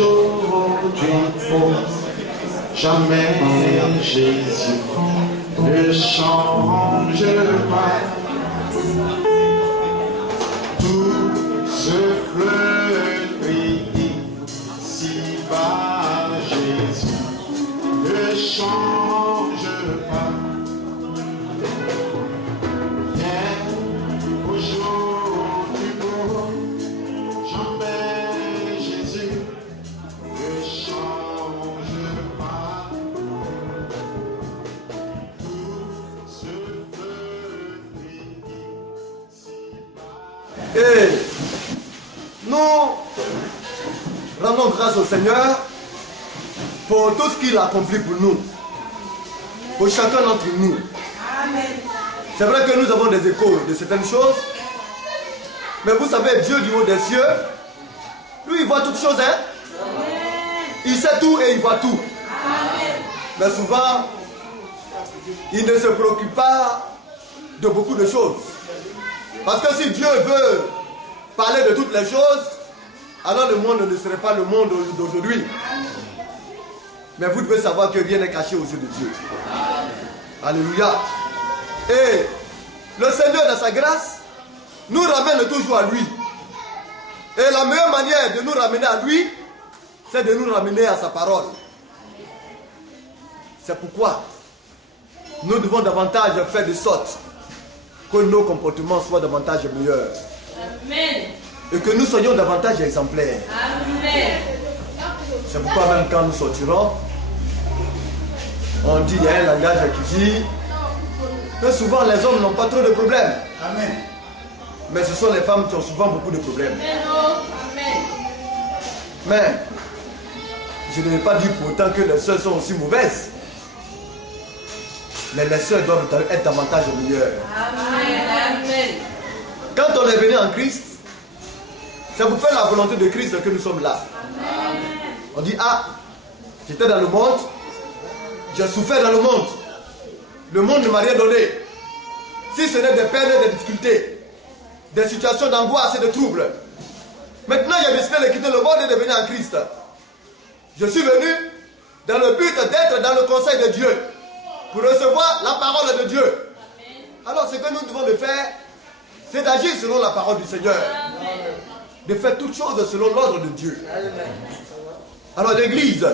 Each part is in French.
aujourd'hui pour jamais Jésus ne change pas. Tout ce fleurit ici-bas, Jésus ne change pas. Hier, aujourd'hui, pour jamais Jésus ne change pas. Tout ce fleurit ici-bas. Et nous rendons grâce au Seigneur pour tout ce qu'il a accompli pour nous, pour chacun d'entre nous. C'est vrai que nous avons des échos de certaines choses, mais vous savez, Dieu du haut des cieux, lui il voit toutes choses, hein? Il sait tout et il voit tout. Mais souvent, il ne se préoccupe pas de beaucoup de choses. Parce que si Dieu veut parler de toutes les choses, alors le monde ne serait pas le monde d'aujourd'hui. Mais vous devez savoir que rien n'est caché aux yeux de Dieu. Alléluia. Et le Seigneur, dans sa grâce, nous ramène toujours à lui. Et la meilleure manière de nous ramener à lui, c'est de nous ramener à sa parole. C'est pourquoi nous devons davantage faire de sorte que nos comportements soient davantage meilleurs. Amen. Et que nous soyons davantage exemplaires. Amen. C'est pourquoi même quand nous sortirons, on dit, il y a un langage qui dit que souvent les hommes n'ont pas trop de problèmes. Amen. Mais ce sont les femmes qui ont souvent beaucoup de problèmes. Amen. Mais je ne vais pas dire pour autant que les sœurs sont aussi mauvaises. Mais les sœurs doivent être davantage meilleures. Amen. Quand on est venu en Christ, c'est pour faire la volonté de Christ que nous sommes là. Amen. On dit, ah, j'étais dans le monde, j'ai souffert dans le monde. Le monde ne m'a rien donné. Si ce n'est des peines et des difficultés, des situations d'angoisse et de troubles. Maintenant, j'ai décidé de quitter le monde et de venir en Christ. Je suis venu dans le but d'être dans le conseil de Dieu, pour recevoir la parole de Dieu. Alors, ce que nous devons de faire, c'est d'agir selon la parole du Seigneur. De faire toutes choses selon l'ordre de Dieu. Alors, l'église,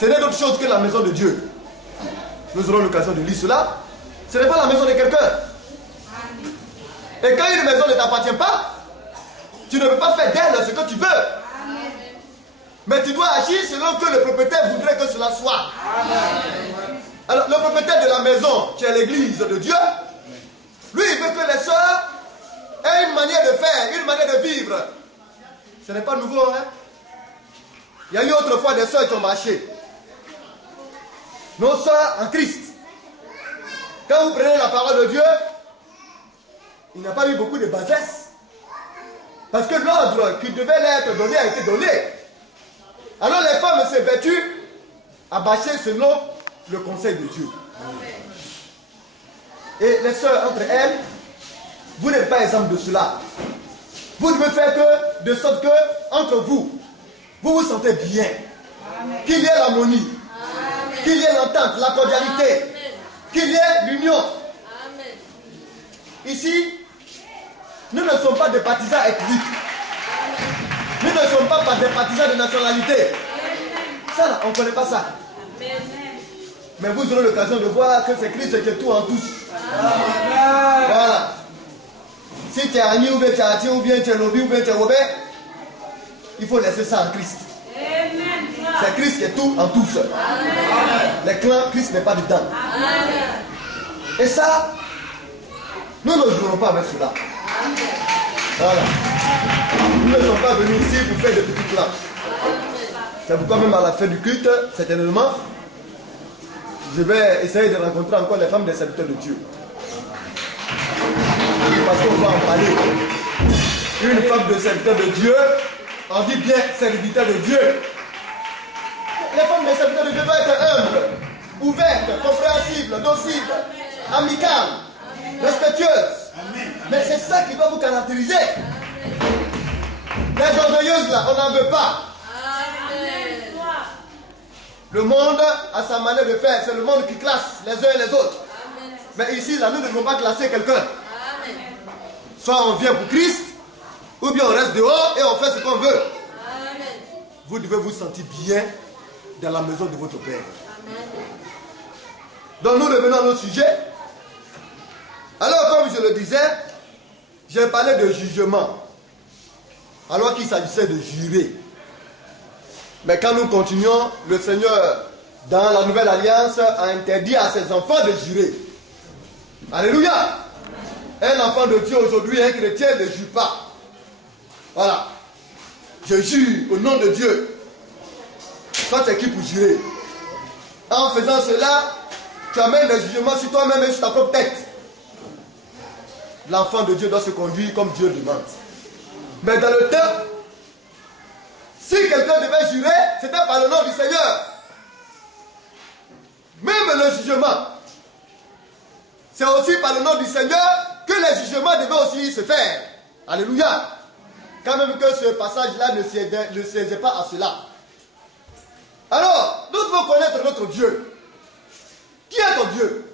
ce n'est d'autre chose que la maison de Dieu. Nous aurons l'occasion de lire cela. Ce n'est pas la maison de quelqu'un. Et quand une maison ne t'appartient pas, tu ne peux pas faire d'elle ce que tu veux. Mais tu dois agir selon que le propriétaire voudrait que cela soit. Alors, le propriétaire de la maison, qui est l'église de Dieu, lui, il veut que les sœurs aient une manière de faire, une manière de vivre. Ce n'est pas nouveau, hein? Il y a eu autrefois des sœurs qui ont marché. Nos sœurs en Christ. Quand vous prenez la parole de Dieu, il n'y a pas eu beaucoup de bassesse. Parce que l'ordre qui devait être donné a été donné. Alors les femmes s'est vêtues à bâcher selon le conseil de Dieu. Et les sœurs entre elles, vous n'êtes pas exemple de cela. Vous devez faire que, de sorte que, entre vous, vous vous sentez bien. Qu'il y ait l'harmonie, qu'il y ait l'entente, la cordialité, qu'il y ait l'union. Ici, nous ne sommes pas des partisans ethniques. Nous ne sommes pas des partisans de nationalité. Ça, là, on ne connaît pas ça. Mais vous aurez l'occasion de voir que c'est Christ qui est tout en tous. Voilà. Si tu es Agni ou bien tu es Ati ou bien tu es Lobi ou bien tu es Robert, il faut laisser ça en Christ. C'est Christ qui est tout en tous. Les clans, Christ n'est pas dedans. Et ça, nous ne jouerons pas avec cela. Voilà. Nous ne sommes pas venus ici pour faire des petits clans. C'est pourquoi même à la fin du culte, certainement, je vais essayer de rencontrer encore les femmes des serviteurs de Dieu. Parce qu'on va en parler. Une femme de serviteur de Dieu, on dit bien serviteur de Dieu. Les femmes des serviteurs de Dieu doivent être humbles, ouvertes, compréhensibles, dociles, amicales, respectueuses. Mais c'est ça qui doit vous caractériser. Les orgueilleuses là, on n'en veut pas. Le monde a sa manière de faire. C'est le monde qui classe les uns et les autres. Mais ici, là, nous ne devons pas classer quelqu'un. Soit on vient pour Christ, ou bien on reste dehors et on fait ce qu'on veut. Vous devez vous sentir bien dans la maison de votre Père. Donc nous revenons à notre sujet. Alors comme je le disais, j'ai parlé de jugement. Alors qu'il s'agissait de jurer. Mais quand nous continuons, le Seigneur, dans la nouvelle alliance, a interdit à ses enfants de jurer. Alléluia. Un enfant de Dieu aujourd'hui, un chrétien ne jure pas. Voilà. Je jure au nom de Dieu. Toi, tu es qui pour jurer? En faisant cela, tu amènes le jugement sur toi-même et sur ta propre tête. L'enfant de Dieu doit se conduire comme Dieu demande. Mais dans le temps, si quelqu'un devait jurer, c'était par le nom du Seigneur. Même le jugement, c'est aussi par le nom du Seigneur que les jugements devaient aussi se faire. Alléluia. Quand même que ce passage-là ne siégeait pas à cela. Alors, nous devons connaître notre Dieu. Qui est ton Dieu?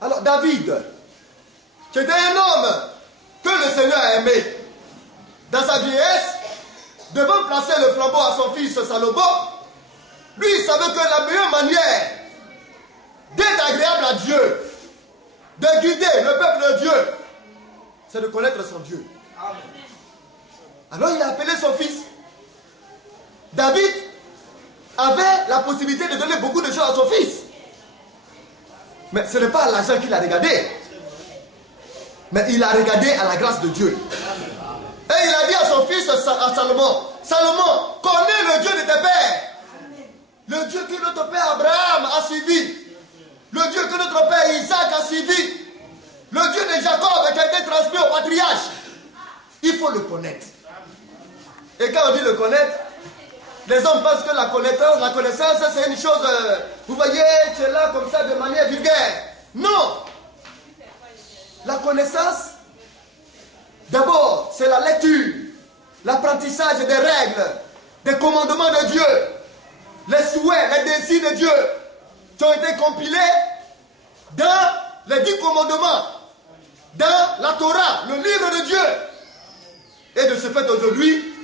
Alors, David, c'était un homme que le Seigneur a aimé. Dans sa vieillesse, devant placer le flambeau à son fils Salomon, lui, il savait que la meilleure manière d'être agréable à Dieu, de guider le peuple de Dieu, c'est de connaître son Dieu. Alors il a appelé son fils. David avait la possibilité de donner beaucoup de choses à son fils. Mais ce n'est pas l'argent qu'il a regardé. Mais il a regardé à la grâce de Dieu. Et il a dit à son fils, à Salomon, Salomon, connais le Dieu de tes pères. Le Dieu que notre père Abraham a suivi. Le Dieu que notre père Isaac a suivi. Le Dieu de Jacob qui a été transmis au patriarche. Il faut le connaître. Et quand on dit le connaître, les hommes pensent que la connaissance, c'est une chose, vous voyez, tu es là comme ça de manière vulgaire. Non. La connaissance, d'abord, c'est la lecture, l'apprentissage des règles, des commandements de Dieu, les souhaits, les désirs de Dieu qui ont été compilés dans les 10 commandements, dans la Torah, le livre de Dieu. Et de ce fait, aujourd'hui,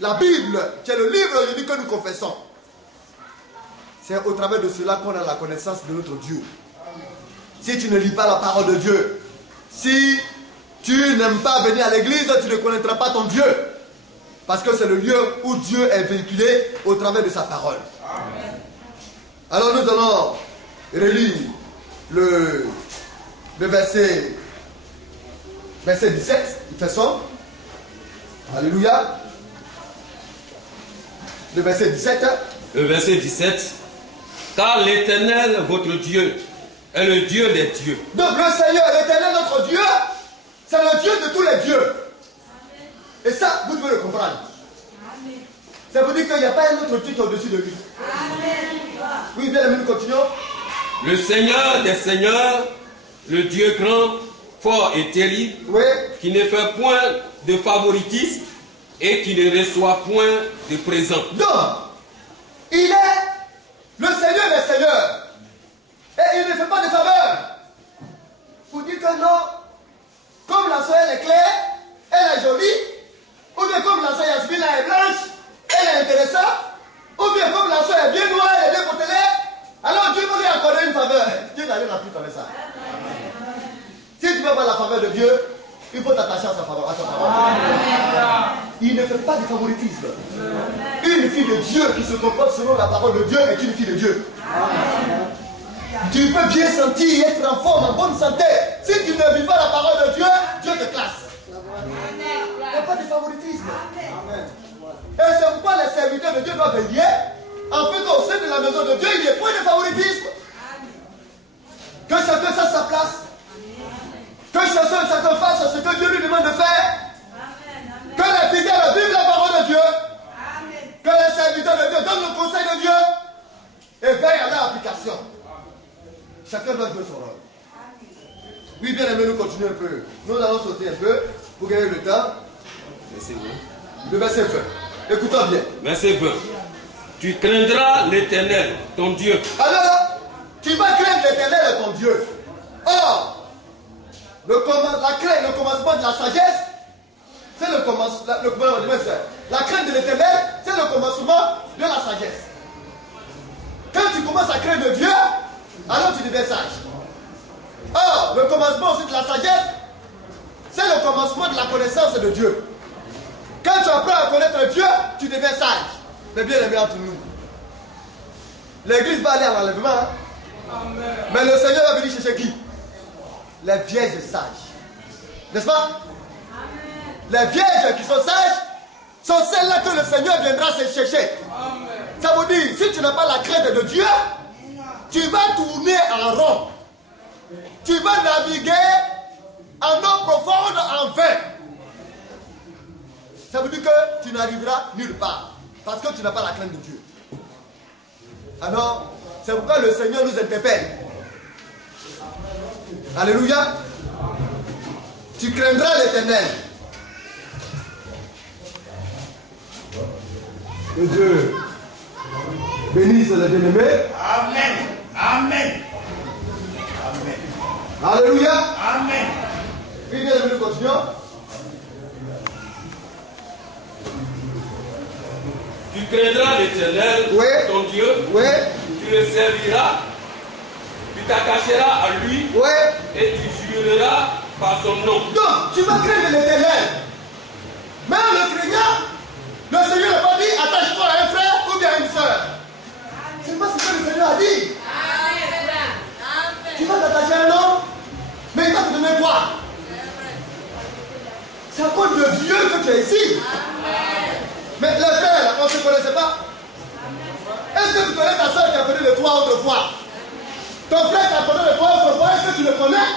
la Bible, qui est le livre aujourd'hui que nous confessons, c'est au travers de cela qu'on a la connaissance de notre Dieu. Si tu ne lis pas la parole de Dieu, si tu n'aimes pas venir à l'église, tu ne connaîtras pas ton Dieu. Parce que c'est le lieu où Dieu est véhiculé au travers de sa parole. Amen. Alors nous allons relire le verset 17, il fait son. Alléluia. Le verset 17. Le verset 17. Car l'Éternel, votre Dieu, est le Dieu des dieux. Donc le Seigneur, l'Éternel, notre Dieu, c'est le Dieu de tous les dieux. Et ça, vous devez le comprendre. Ça veut dire qu'il n'y a pas un autre Dieu qui est au-dessus de lui. Oui, bien, nous continuons. Le Seigneur des seigneurs, le Dieu grand, fort et terrible, oui, qui ne fait point de favoritisme et qui ne reçoit point de présent. Donc, il est le Seigneur des seigneurs. Et il ne fait pas de faveur. Vous dites que non, comme la soie est claire, elle est jolie, ou bien comme la soie Yasmina est blanche, elle est intéressante, ou bien comme la soie est bien noire, elle est bien côtelée, alors Dieu vous lui accorder une faveur. Dieu n'a rien à foutre avec ça. Si tu veux avoir la faveur de Dieu, il faut t'attacher à sa faveur. Il ne fait pas de favoritisme. Une fille de Dieu qui se comporte selon la parole de Dieu est une fille de Dieu. Tu peux bien sentir, être en forme, en bonne santé. Si tu ne vis pas la parole de Dieu, Dieu te classe. Il n'y a pas de favoritisme. Et c'est pourquoi les serviteurs de Dieu doivent veiller, en fait qu'au sein de la maison de Dieu, il n'y ait point de favoritisme. Que chacun fasse sa place. Que chacun fasse ce que Dieu lui demande de faire. Que les fidèles vivent la parole de Dieu. Que les serviteurs de Dieu donnent le conseil de Dieu. Et veillent à leur application. Chacun doit jouer son rôle. Oui, bien aimé, nous continuons un peu. Nous allons sauter un peu pour gagner le temps. Le verset 20. Écoutons bien. Verset 20. Tu craindras l'Éternel, ton Dieu. Alors, tu vas craindre l'Éternel, ton Dieu. Or, le commencement de la sagesse, c'est le commencement. La crainte de l'Éternel, c'est le commencement de la sagesse. Quand tu commences à craindre Dieu, alors tu deviens sage. Or, le commencement aussi de la sagesse, c'est le commencement de la connaissance de Dieu. Quand tu apprends à connaître Dieu, tu deviens sage. Mais bien aimé entre nous. L'église va aller à l'enlèvement. Hein? Mais le Seigneur va venir chercher qui? Les vierges sages. N'est-ce pas? Les vierges qui sont sages sont celles-là que le Seigneur viendra se chercher. Ça veut dire, si tu n'as pas la crainte de Dieu, tu vas tourner en rond. Tu vas naviguer en eau profonde en vain. Ça veut dire que tu n'arriveras nulle part. Parce que tu n'as pas la crainte de Dieu. Alors, c'est pourquoi le Seigneur nous interpelle. Alléluia. Tu craindras l'Éternel. Que Dieu bénisse les bien-aimés. Amen. Amen. Amen. Alléluia. Amen. Puis bien, nous continuons. Tu craindras l'Éternel, Oui. ton Dieu. Oui. Tu le serviras. Tu t'attacheras à lui Oui. et tu jureras par son nom. Donc, tu vas craindre l'Éternel. Même le craignant, le Seigneur n'a pas dit attache-toi à un frère ou bien à une soeur. C'est pas ce que le Seigneur a dit. Tu vas t'attacher à un homme, mais il va te donner quoi? C'est à cause de Dieu que tu es ici. Mais les frères, on ne se connaissait pas. Est-ce que tu connais ta soeur qui a connu de toi autrefois? Ton frère qui a connu de toi autrefois, est-ce que tu le connais?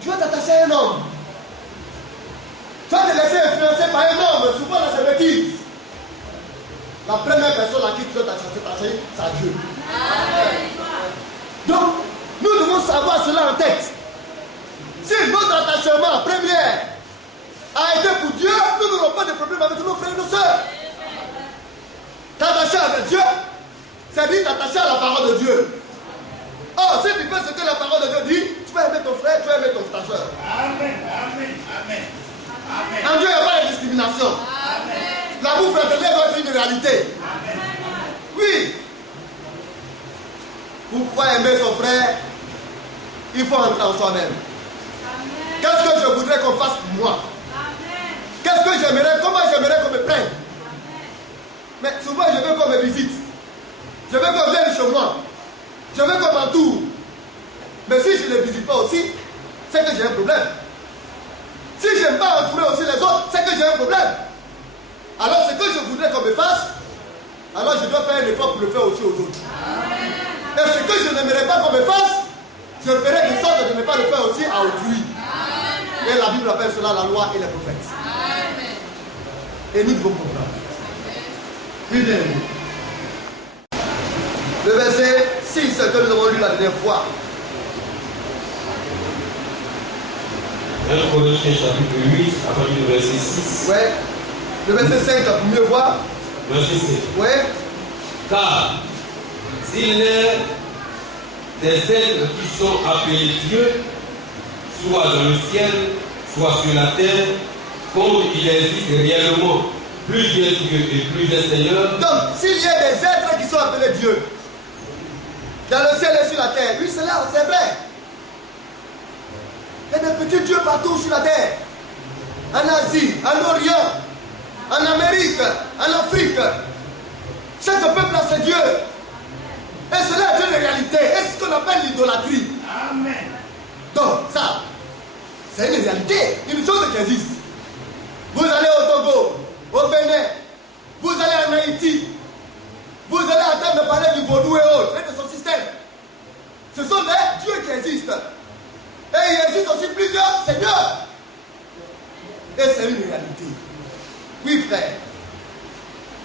Tu vas t'attacher à un homme. Tu vas te laisser influencer par un homme, souvent dans ses bêtises. La première personne à qui tu dois t'attacher, c'est Dieu. Donc, nous devons savoir cela en tête. Si notre attachement premier a été pour Dieu, nous n'aurons pas de problème avec nos frères et nos sœurs. T'attacher avec Dieu, c'est dire t'attacher à la parole de Dieu. Or, si tu fais ce que la parole de Dieu dit, tu vas aimer ton frère, tu vas aimer ta soeur. Amen. Amen. Amen. Amen. En Dieu, il n'y a pas de discrimination. L'amour fraternel doit être une réalité. Oui. Pour pouvoir aimer son frère, il faut entrer en soi-même. Qu'est-ce que je voudrais qu'on fasse pour moi? Qu'est-ce que j'aimerais? Comment j'aimerais qu'on me prenne? Mais souvent, je veux qu'on me visite. Je veux qu'on vienne chez moi. Je veux qu'on m'entoure. Mais si je ne les visite pas aussi, c'est que j'ai un problème. Si je n'aime pas entourer aussi les autres, c'est que j'ai un problème. Alors ce que je voudrais qu'on me fasse, alors je dois faire un effort pour le faire aussi aux autres. Et ce que je n'aimerais pas qu'on me fasse, je ferai de sorte de ne pas le faire aussi à autrui. Et la Bible appelle cela la loi et les prophètes. Et nous devons comprendre. Oui, bien. Le verset 6 que nous avons lu la dernière fois. 1 Corinthiens chapitre 8, à partir du verset 6. Ouais. Le verset 5, pour mieux voir. Verset 7. Ouais. Car s'il est des êtres qui sont appelés Dieu, soit dans le ciel, soit sur la terre, comme il existe réellement plusieurs dieux et plusieurs seigneurs. Donc, s'il y a des êtres qui sont appelés Dieu, dans le ciel et sur la terre, oui, c'est là, c'est vrai. Il y a des petits dieux partout sur la terre. En Asie, en Orient, en Amérique, en Afrique. Chaque peuple a ses dieux. Et cela est une réalité. Et ce qu'on appelle l'idolâtrie. Amen. Donc, ça, c'est une réalité, une chose qui existe. Vous allez au Togo, au Bénin, vous allez en Haïti, vous allez entendre parler du vaudou et autres, et de son système. Ce sont des dieux qui existent. Et il existe aussi plusieurs seigneurs. Et c'est une réalité. Oui, frère.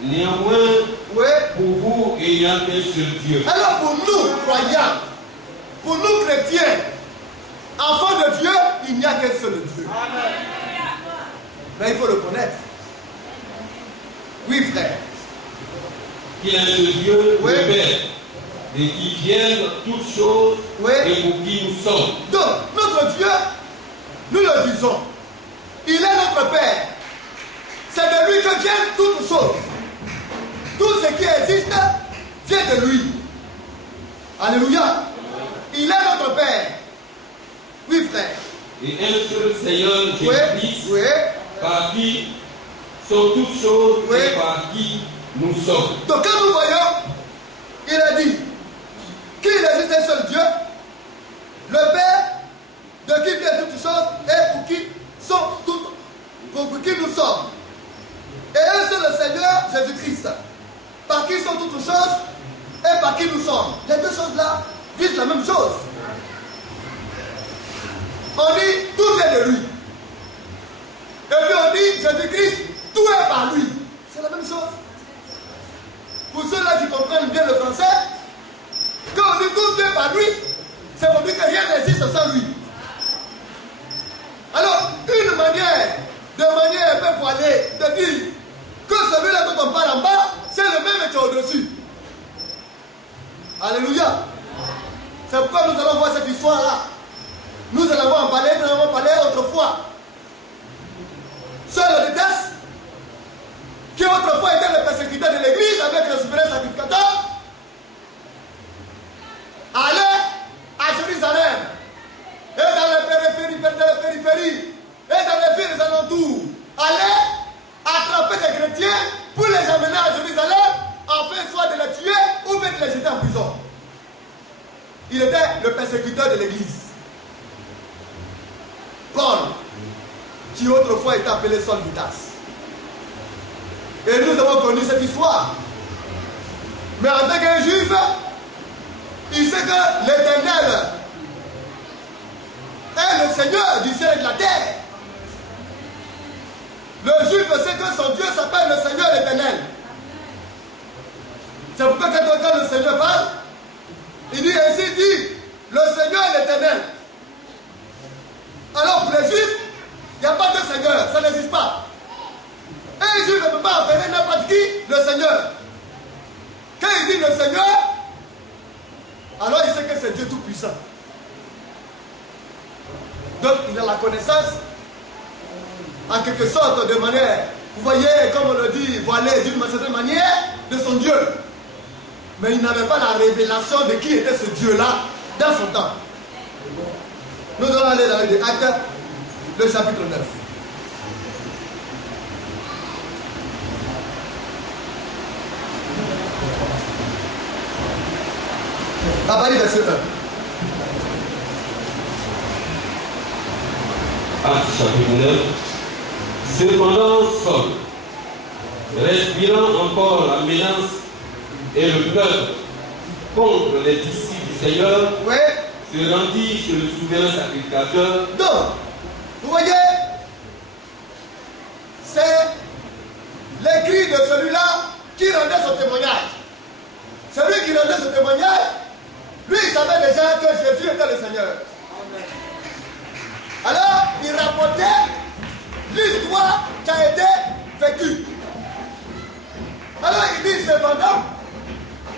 Néanmoins, Oui. pour vous ayant un seul Dieu, Alors pour nous, croyants, pour nous chrétiens, enfants de Dieu, il n'y a qu'un seul Dieu. Mais il faut le connaître. Oui, frère. qu'il est un seul Dieu, Oui. le Père, et qui vienne toutes choses Oui. et pour qui nous sommes. Donc, notre Dieu, nous le disons, il est notre Père. C'est de lui que viennent toutes choses. Tout ce qui existe vient de lui. Alléluia. Il est notre Père. Oui, frère. Et un seul Seigneur Oui, Jésus-Christ, oui. par qui sont toutes choses Oui. et par qui nous sommes. Donc, quand nous voyons, il a dit qu'il existe un seul Dieu, le Père, de qui viennent toutes choses et pour qui nous sommes. Et un seul Seigneur, Jésus-Christ, par qui sont toutes choses et par qui nous sommes. Les deux choses-là disent la même chose. On dit tout vient de lui. Et puis on dit Jésus-Christ, tout est par lui. C'est la même chose. Pour ceux-là qui comprennent bien le français, quand on dit tout vient par lui, c'est pour dire que rien n'existe sans lui. Alors, une manière, de manière un peu voilée, de dire que celui-là dont on parle en bas, c'est le même qui est au-dessus. Alléluia. C'est pourquoi nous allons voir cette histoire-là. Nous allons en parler, nous allons en parler autrefois. Sur le déteste, qui autrefois était le persécuteur de l'église avec le souverain sacrificateur, allait à Jérusalem, et dans les périphéries, et dans les villes alentours, allait attraper des chrétiens pour les amener à Jérusalem, afin soit de les tuer ou bien de les jeter en prison. Il était le persécuteur de l'église. Paul, qui autrefois était appelé Saul de Tarse. Et nous avons connu cette histoire. Mais en tant qu'un juif, il sait que l'Éternel est le Seigneur du ciel et de la terre. Le juif sait que son Dieu s'appelle le Seigneur l'Éternel. C'est pourquoi quand le Seigneur parle, il dit ainsi dit, le Seigneur l'Éternel. Alors pour les juifs, il n'y a pas de Seigneur, ça n'existe pas. Un juif ne peut pas appeler n'importe qui le Seigneur. Quand il dit le Seigneur, alors il sait que c'est Dieu Tout-Puissant. Donc il a la connaissance, en quelque sorte, de manière, vous voyez, comme on le dit, voilée d'une certaine manière, de son Dieu. Mais il n'avait pas la révélation de qui était ce Dieu-là dans son temps. Nous allons aller dans les Actes, le chapitre 9. À partir du verset 1. Actes chapitre 9. Cependant, Saul, respirant encore la menace et le peuple contre les disciples du Seigneur, Oui. se rendit chez le souverain sacrificateur. Donc, vous voyez, c'est l'écrit de celui-là qui rendait son témoignage. Celui qui rendait ce témoignage, lui, il savait déjà que Jésus était le Seigneur. Alors, il rapportait l'histoire qui a été vécue. Alors, il dit cependant,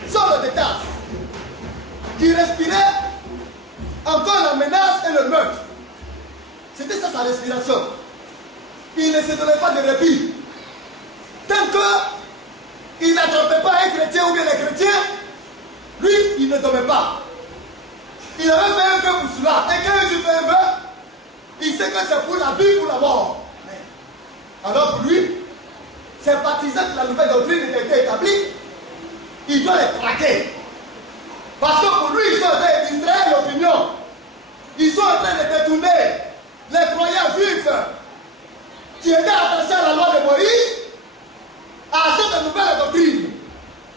Saul de Tarse, qui respirait encore la menace et le meurtre. C'était ça sa respiration. Il ne se donnait pas de répit. Tant qu'il n'attrapait pas un chrétien ou bien les chrétiens, lui, il ne dormait pas. Il avait fait un vœu pour cela. Et quand il fait un vœu, il sait que c'est pour la vie ou la mort. Alors pour lui, ces partisans de la nouvelle doctrine qui a été établie, il doit les traquer. Parce que pour lui, ils sont en train de distraire l'opinion. Ils sont en train de détourner les croyants juifs qui étaient attachés à la loi de Moïse à cette nouvelle doctrine.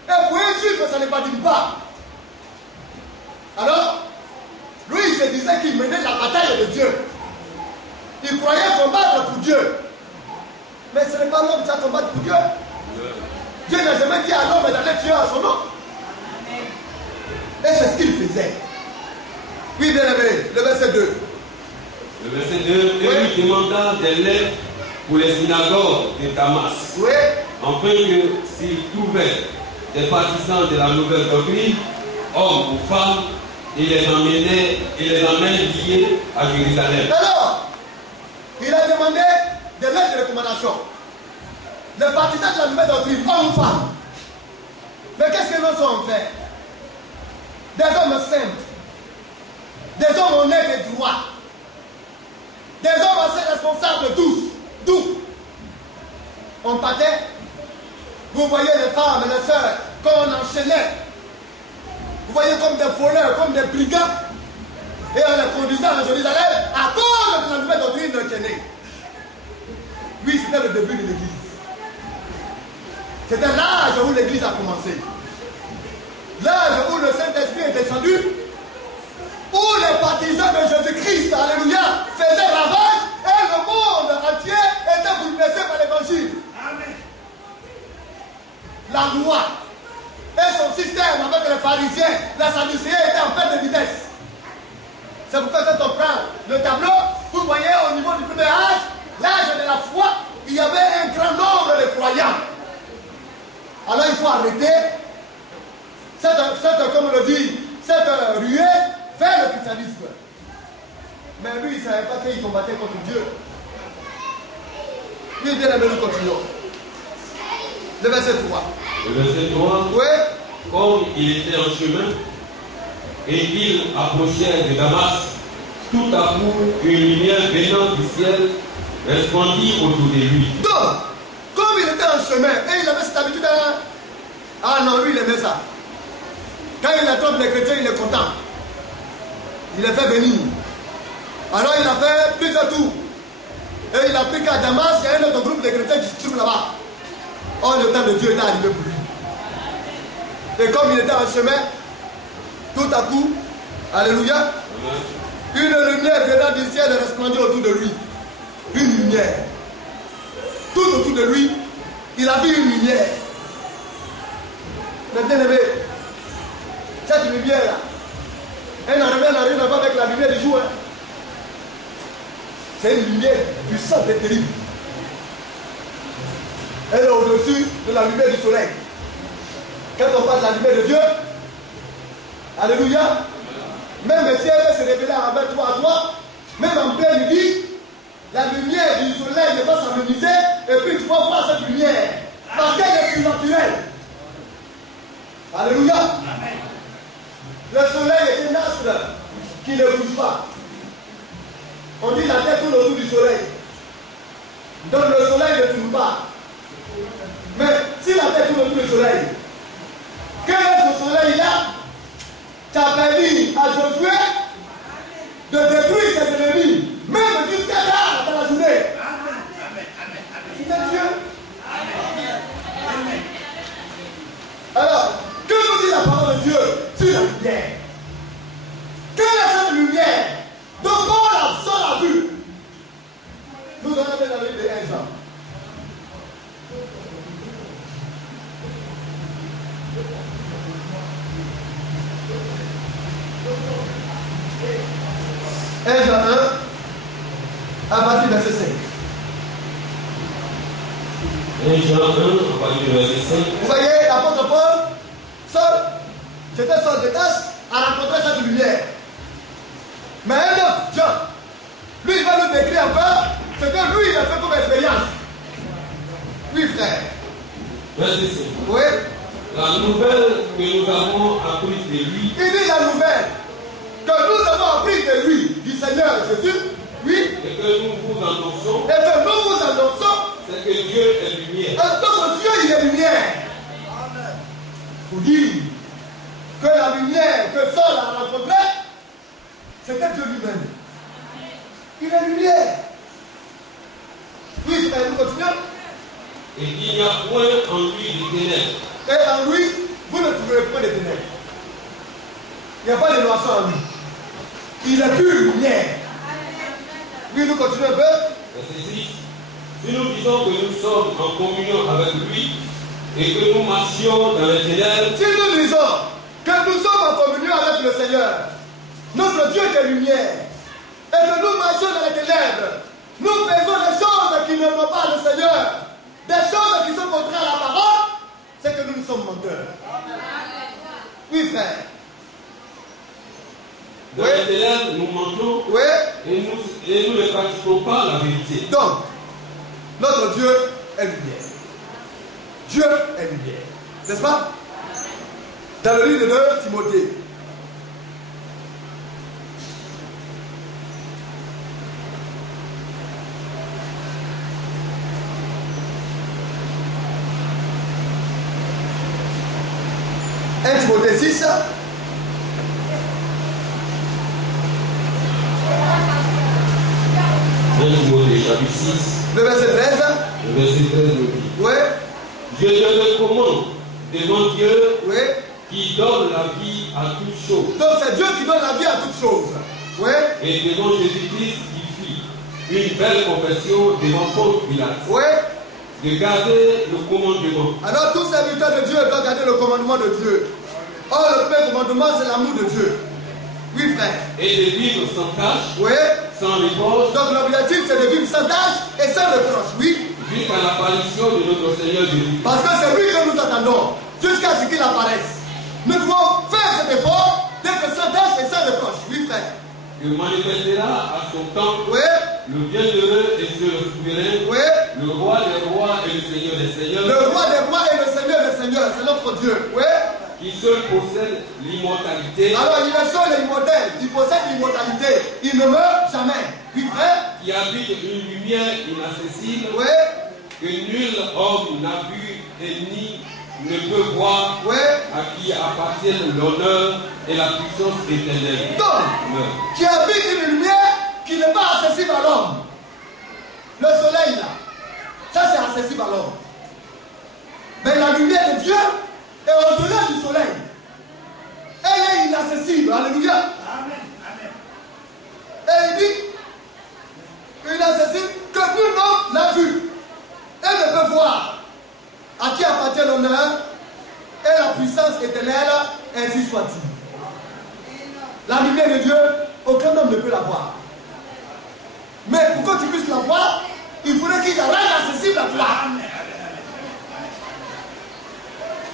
Et pour un juif, ça ne badine pas. Alors, lui, il se disait qu'il menait la bataille de Dieu. Il croyait combattre pour Dieu. Mais ce n'est pas l'homme qui a combattu pour Dieu. Dieu n'a jamais dit à l'homme d'aller tuer à son nom. Et c'est ce qu'il faisait. Oui, bien aimé, le verset 2. Le verset 2, et lui demanda des lettres pour les synagogues de Damas, Oui, afin que s'il trouvait des partisans de la nouvelle doctrine, hommes ou femmes, et les emmène liés à Jérusalem. Alors, il a demandé des lettres de recommandation. Les partisans de la nouvelle doctrine, hommes ou femmes. Mais qu'est-ce que nous sommes fait? Des hommes simples, des hommes honnêtes et droits, des hommes assez responsables tous. D'où on partait. Vous voyez les femmes et les sœurs qu'on enchaînait. Vous voyez comme des voleurs, comme des brigands. Et on les conduisait à Jérusalem à cause de la nouvelle doctrine de Tchéné. Oui, c'était le début de l'église. C'était l'âge où l'église a commencé. L'âge où le Saint-Esprit est descendu. Où les partisans de Jésus-Christ, alléluia, faisaient ravage et le monde entier était bouleversé par l'évangile. Amen. La loi et son système avec les pharisiens, les sadducéens étaient en perte de vitesse. C'est pourquoi quand on prend le tableau, vous voyez au niveau du premier âge, l'âge de la foi, il y avait un grand nombre de croyants. Alors il faut arrêter comme on le dit, cette ruée vers le christianisme. Mais lui, il ne savait pas qu'il combattait contre Dieu. Oui, bien aimé, nous continuons. Le verset 3. Le verset 3. Oui. Comme il était en chemin et qu'il approchait de Damas, tout à coup, une lumière venant du ciel resplendit autour de lui. Donc, comme il était en chemin et il avait cette habitude à... Ah non, lui, il aimait ça. Quand il attrape les chrétiens, il est content. Il les fait venir. Alors il a fait plusieurs tours. Et il a pris qu'à Damas, il y a un autre groupe de chrétiens qui se trouve là-bas. Oh, le temps de Dieu était arrivé pour lui. Et comme il était en chemin, tout à coup, alléluia, une lumière venant du ciel resplendit autour de lui. Une lumière. Tout autour de lui, il a vu une lumière. Mais bien aimé, cette lumière-là, elle n'a rien à voir avec la lumière du jour. Hein. C'est une lumière puissante et terrible. Elle est au-dessus de la lumière du soleil. Quand on parle de la lumière de Dieu, alléluia, même si elle se révéler avec toi à toi, même en plein midi, la lumière du soleil va s'ameniser et puis tu vas voir cette lumière. Parce qu'elle est surnaturelle. Alléluia. Amen. Le soleil est un astre qui ne bouge pas. On dit la terre tourne autour du soleil. Donc le soleil ne tourne pas. Mais si la terre tourne autour du soleil, quel est ce soleil-là qui a permis à Josué de détruire ses ennemis, même jusqu'à là, dans la journée? Amen. Amen. Amen. Amen. C'est Dieu. Amen. Alors, que nous dit la parole de Dieu sur la lumière? Quelle est cette lumière dont Paul a seul a vu? Nous allons faire la livre de 1 Jean. Jean 1, à partir du verset 5. 1 Jean 1, à partir du verset 5. Vous voyez, l'apôtre Paul, seul, c'était seul de tâche à rencontrer cette lumière. Mais un autre, Jean, lui, il va nous décrire encore ce que lui, il a fait comme expérience. Oui, frère. Verset 5. Oui. La nouvelle que nous avons apprise de lui, Il dit la nouvelle que nous avons apprise de lui, du Seigneur Jésus, oui, et que nous vous annonçons, et que nous vous annonçons, c'est que Dieu est lumière. notre Dieu, il est lumière. Pour dire que la lumière que Saul a rencontrée, c'était Dieu lui-même. Il est lumière. Oui, frère, nous continuons. Et il n'y a point en lui de ténèbres. Et en lui, vous ne trouverez point de ténèbres. Il n'y a pas de noirceur en lui. Il est pure lumière. Oui, nous continuons un peu. Verset 6. Si nous disons que nous sommes en communion avec lui et que nous marchions dans les ténèbres, Si nous disons que nous sommes en communion avec le Seigneur, notre Dieu est lumière, et que nous marchons dans les ténèbres, nous faisons des choses qui ne vont pas le Seigneur, des choses qui sont contraires à la parole, c'est que nous nous sommes mentis. serviteur. Oui, frère. Dans les ténèbres, nous mentons Oui. et nous ne pratiquons pas la vérité. Donc, notre Dieu est lumière. Dieu est lumière. N'est-ce pas? Dans le livre de Timothée. Timothée 6. Timothée chapitre 6. Le verset 13. Le verset 13 nous dit. Oui. Je te recommande devant Dieu Oui. qui donne la vie à toutes choses. Donc c'est Dieu qui donne la vie à toutes choses. Oui. Et devant Jésus-Christ qui fit une belle confession devant Ponce Pilate. Oui. De garder le commandement. Alors tout serviteur de Dieu doit garder le commandement de Dieu. Or le premier commandement c'est l'amour de Dieu. Oui frère. Et de vivre sans tâche, Oui. sans reproche. Donc l'objectif c'est de vivre sans tâche et sans reproche. Oui. Jusqu'à l'apparition de notre Seigneur Jésus. Parce que c'est lui que nous attendons. Jusqu'à ce qu'il apparaisse. Nous devons faire cet effort d'être sans tâche et sans reproche. Oui frère. Il manifestera à son temps. Oui. Le bienheureux et le souverain. Oui. Le roi des rois et le Seigneur des seigneurs. Le roi des rois et le Seigneur des seigneurs. C'est notre Dieu. Oui. Qui seul possède l'immortalité. Alors il est seul et immortel. Il possède l'immortalité. Il ne meurt jamais. Oui frère. Qui habite une lumière inaccessible. Oui. Que nul homme n'a vu et ni ne peut voir. Oui. À qui appartiennent l'honneur et la puissance éternelle. Donc, qui habite une lumière qui n'est pas accessible à l'homme. Le soleil là, ça c'est accessible à l'homme. Mais la lumière de Dieu est au-delà du soleil. Elle est inaccessible. Alléluia. Et il dit, inaccessible, que nul homme l'a vu. Elle ne peut voir à qui appartient l'honneur et la puissance éternelle, ainsi soit-il. La lumière de Dieu, aucun homme ne peut la voir. Mais pour que tu puisses la voir, il faudrait qu'il la rende accessible à toi.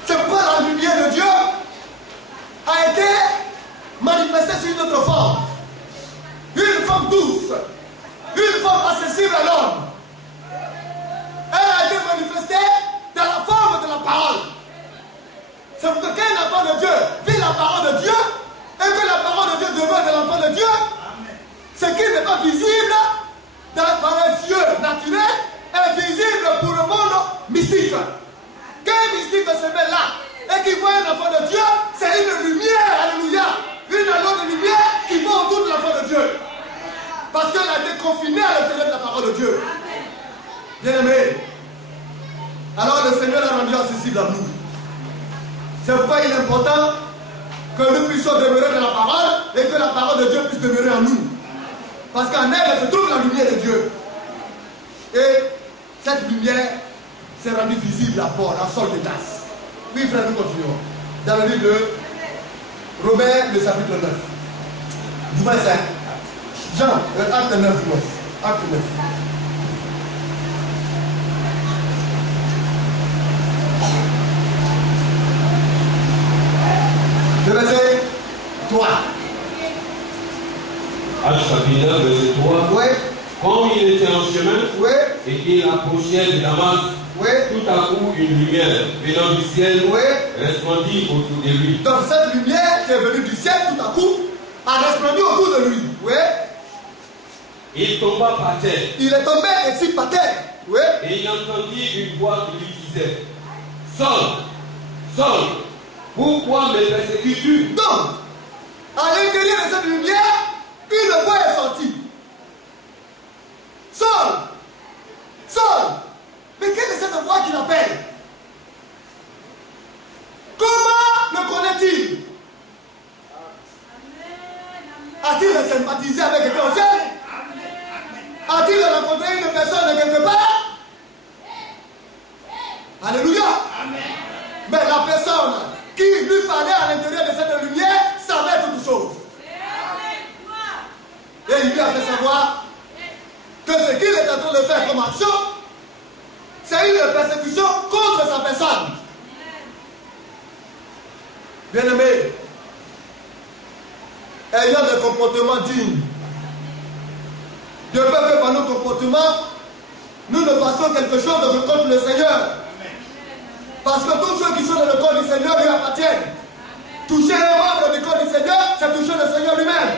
C'est pourquoi la lumière de Dieu a été manifestée sur une autre forme. Une forme douce, une forme accessible à l'homme. Elle a été manifestée dans la forme de la parole. C'est pour que quand l'enfant de Dieu vit la parole de Dieu, et que la parole de Dieu demeure de l'enfant de Dieu, ce qui n'est pas visible par les yeux naturels est visible pour le monde mystique. Quand un mystique se met là et qui voit un enfant de Dieu, c'est une lumière, alléluia, une halo de lumière qui va autour de l'enfant de Dieu. Parce qu'elle a été confinée à l'intérieur de la parole de Dieu. Bien-aimé, alors le Seigneur l'a rendu accessible à nous. C'est pourquoi il est important que nous puissions demeurer dans la parole et que la parole de Dieu puisse demeurer en nous. Parce qu'en elle se trouve la lumière de Dieu. Et cette lumière s'est rendue visible à Paul, à Saul de Tarse. Oui, frère, nous continuons. Dans le livre de Romains, le chapitre 9. Du verset 5. Jean, acte 9, acte 9. Le verset 3. Acte chapitre 9, verset 3. Oui. Comme il était en chemin, Oui. et qu'il approchait de Damas, Oui. tout à coup une lumière venant du ciel Oui. resplendit autour de lui. Donc cette lumière qui est venue du ciel tout à coup a resplendu autour de lui. Oui. Il tomba par terre. Il est tombé ainsi par terre. Oui. Et il entendit une voix qui lui disait: Saul, Saul, pourquoi me persécutes-tu? Donc, à l'intérieur de cette lumière, une voix est sortie. Saul, Saul, mais quelle est cette voix qui l'appelle? Comment le connaît-il? A-t-il sympathisé avec quelqu'un au ciel? A-t-il rencontré une personne quelque part? Alléluia. Mais la personne qui lui parlait à l'intérieur de cette lumière savait toutes choses. Et il lui a fait savoir que ce qu'il est en train de faire comme action, c'est une persécution contre sa personne. Bien-aimés, ayant des comportements dignes, de peur que par nos comportements, nous ne fassions quelque chose de contre le Seigneur. Parce que tous ceux qui sont dans le corps du Seigneur lui appartiennent. Toucher les membres du corps du Seigneur, c'est toucher le Seigneur lui-même.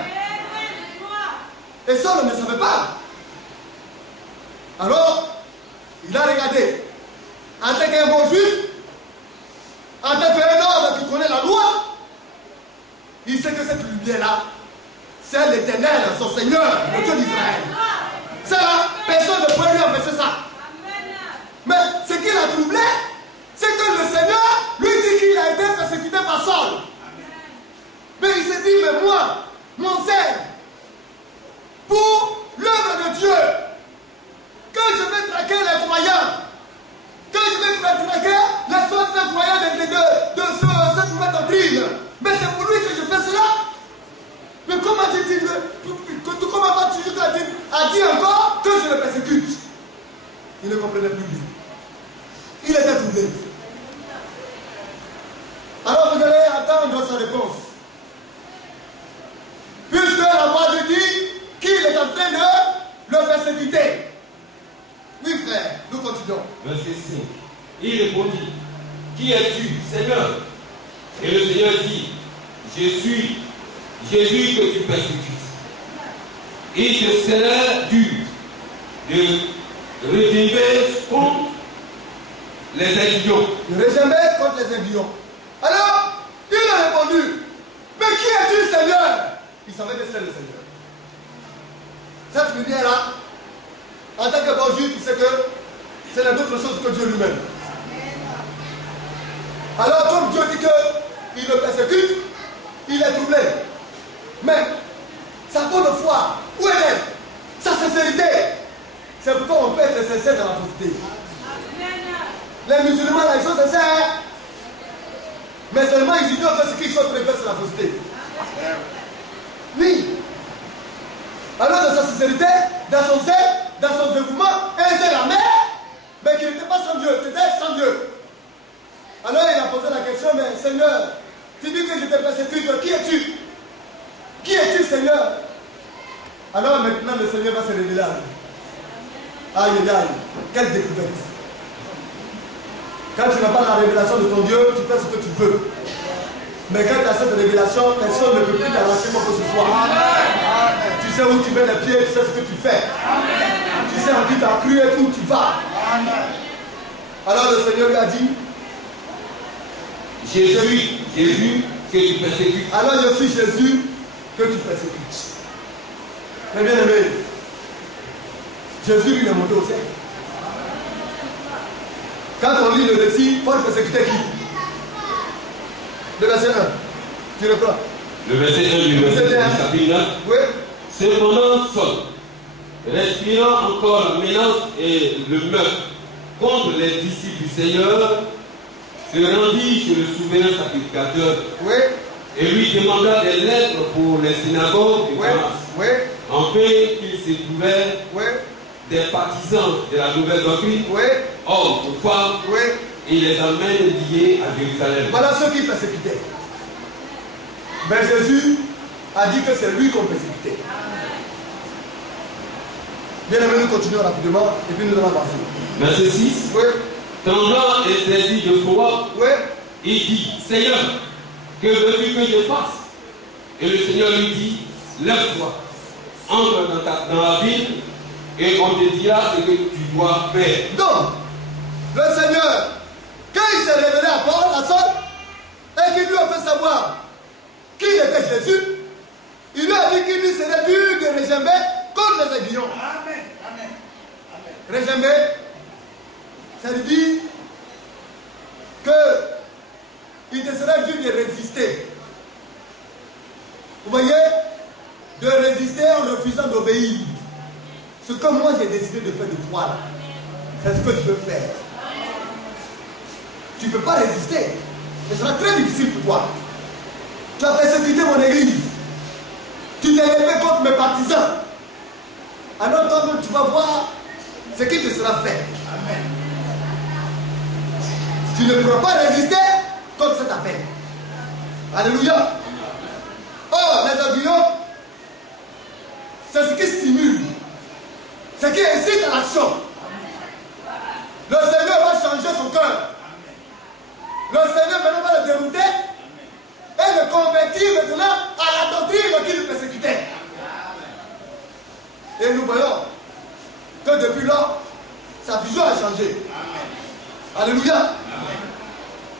Et ça, on ne le savait pas. Alors, il a regardé. En tant qu'un bon juif, en tant qu'un homme qui connaît la loi, il sait que cette lumière-là, c'est l'Éternel, son Seigneur, le Dieu d'Israël. C'est là, personne ne peut lui empêcher ça. Mais ce qui l'a troublé, c'est que le Seigneur lui dit qu'il a été persécuté par Saul. Mais il s'est dit, mais moi, mon Seigneur, pour l'œuvre de Dieu, que je vais traquer les croyants, que je vais traquer les soi-disant croyants de cette nouvelle doctrine. Mais c'est pour lui que je fais cela. Mais comment dit-il, comment vas-tu a dit encore que je le persécute? Il ne comprenait plus lui. Il était troublé. Alors vous allez attendre sa réponse. Puisque la voix lui dit qu'il est en train de le persécuter. Oui frère, nous continuons. Verset 5. Il répondit, qui es-tu, Seigneur? Et le Seigneur dit, je suis Jésus que tu persécutes. Et je serai dû de réprimer contre les aiguillons. De réprimer contre les aiguillons. Alors, il a répondu, mais qui es-tu, Seigneur? Il savait que c'est le Seigneur. Cette lumière-là, en tant que bon juif, il sait que c'est la d'autres chose que Dieu lui-même. Alors, comme Dieu dit qu'il le persécute, il est troublé. Mais sa bonne foi, où elle est? Sa sincérité. C'est pourquoi on peut être sincère dans la fausseté. Les musulmans, là, ils sont sincères. Mais seulement ils ignorent que ce qu'ils sont prévus, c'est la fausseté. Oui. Alors, dans sa sincérité, dans son zèle, dans son dévouement, un zèle la mer, mais qui n'était pas sans Dieu, c'était sans Dieu. Alors, il a posé la question, mais Seigneur, tu dis que je te persécute, qui es-tu? Qui es-tu, Seigneur? Alors maintenant, le Seigneur va se révéler à lui. Aïe, aïe, aïe, quelle découverte. Quand tu n'as pas la révélation de ton Dieu, tu fais ce que tu veux. Mais quand tu as cette révélation, personne ne peut plus t'arracher quoi que ce soit. Amen. Tu sais où tu mets les pieds, tu sais ce que tu fais. Amen. Tu sais en qui tu as cru et où tu vas. Amen. Alors le Seigneur lui a dit, Jésus que tu persécutes. Alors je suis Jésus que tu persécutes. Mais bien aimé, Jésus lui est monté au ciel. Quand on lit le récit, Paul persécutait qui? Le verset 1. Tu reprends. Le verset 1 du chapitre 9. Oui. Cependant, Saul, respirant encore la menace et le meurtre contre les disciples du Seigneur, se rendit chez le souverain sacrificateur. Oui. Et lui demanda des lettres pour les synagogues de Damas. Oui. En fait, qu'il se trouvait des partisans de la nouvelle doctrine, hommes ou femmes, et il les amène liés à Jérusalem. Voilà ceux qui persécutaient. Mais Jésus a dit que c'est lui qu'on persécutait. Bien aimé, nous continuons rapidement et puis nous allons avancer. Verset 6. Tremblant et saisi de foi, il dit, Seigneur, que veux-tu que je fasse? Et le Seigneur lui dit, lève-toi, entre dans la ville, et on te dira ce que tu dois faire. Donc, le Seigneur, quand il s'est révélé à Paul, à Saul, et qu'il lui a fait savoir qui était Jésus, il lui a dit qu'il lui serait dû de régember contre les aiguillons. Amen. Amen. Amen. Régember, ça veut dire qu'il te sera dû de résister. Vous voyez, de résister en refusant d'obéir. Ce que moi j'ai décidé de faire de toi là, c'est ce que tu peux faire. Tu ne peux pas résister. Ce sera très difficile pour toi. Tu as persécuté mon église. Tu t'es levé contre mes partisans. Alors toi, tu vas voir ce qui te sera fait. Amen. Tu ne pourras pas résister contre cet appel. Alléluia. Or, les aiguillons, c'est ce qui stimule, ce qui incite à l'action. Le Seigneur va changer son cœur. Le Seigneur maintenant va le dérouter et le convertir maintenant à la doctrine qui le persécutait. Et nous voyons que depuis là, sa vision a changé. Alléluia.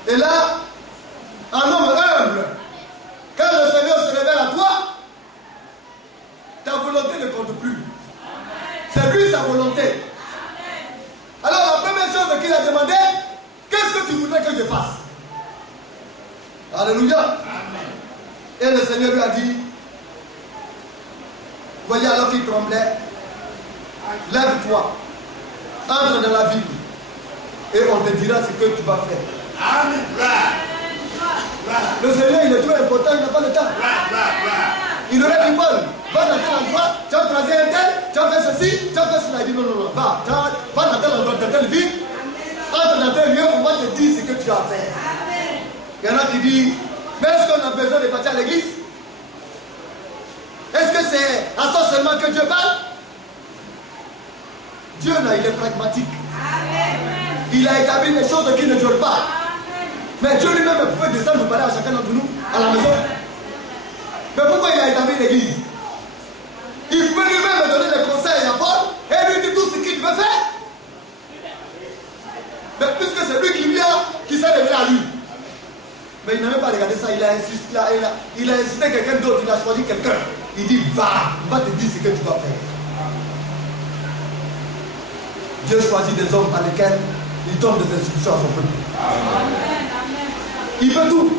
Et là, un homme humble, quand le Seigneur se révèle à toi, ta volonté ne compte plus. C'est lui sa volonté. Alors la première chose qu'il a demandé, qu'est-ce que tu voudrais que je fasse? Alléluia. Et le Seigneur lui a dit, voyez alors qu'il tremblait, lève-toi, entre dans la ville et on te dira ce que tu vas faire. Amen. Le Seigneur, il est trop important, il n'a pas le temps. Il aurait dit, Paul, va dans tel endroit, tu as croisé un tel, tu as fait ceci, tu as fait cela. Il dit, non, non, non, va dans tel endroit, dans telle ville, entre dans tel lieu, on va te dire ce que tu as à faire. Il y en a qui disent, mais est-ce qu'on a besoin de partir à l'église? Est-ce que c'est à ça seulement que Dieu parle? Dieu là, il est pragmatique. Il a établi des choses qui ne durent pas. Mais Dieu lui-même pouvait descendre nous parler à chacun d'entre nous, à la maison. Mais pourquoi il a établi l'église? Il pouvait lui-même donner des conseils à Paul et lui dire tout ce qu'il devait faire. Mais puisque c'est lui qui s'est révélé à lui. Mais il n'a même pas regardé ça, il a incité quelqu'un d'autre, il a choisi quelqu'un. Il dit, va te dire ce que tu vas faire. Dieu choisit des hommes par lesquels il donne des instructions à son peuple. Il veut tout.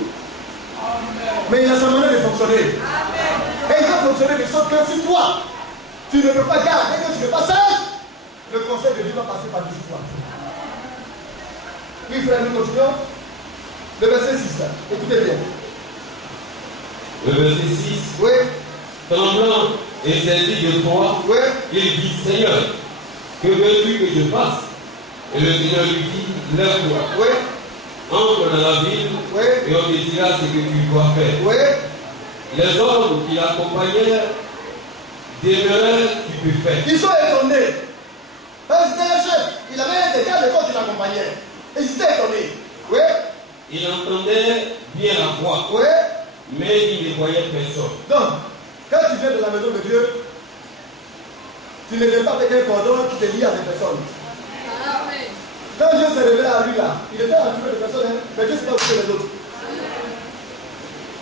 Mais il a sa manière de fonctionner. Et il va fonctionner de sorte que si toi, tu ne peux pas garder, que tu ne peux pas sage, le conseil de Dieu va passer par dessus toi. Oui, frère, nous continuons. Le verset 6, écoutez bien. Le verset 6. Oui. Tremblant et saisi de toi, Oui. il dit, Seigneur, que veux-tu que je fasse? Et le Seigneur lui dit, lève-toi. Oui. Entre dans la ville, Oui. et on te dira ce que tu dois faire. Oui. Les hommes qui l'accompagnaient demeuraient stupéfaits. Ils sont étonnés. C'était le chef. Il avait des gars de corps qui l'accompagnaient. Et ils étaient étonnés. Oui. Il entendait bien la voix, Oui. mais il ne voyait personne. Donc, quand tu viens de la maison de Dieu, tu ne viens pas avec un cordon qui te lie à des personnes. Quand Dieu s'est révélé à lui là, il était entouré de personnes, mais Dieu s'est pas occupé des autres.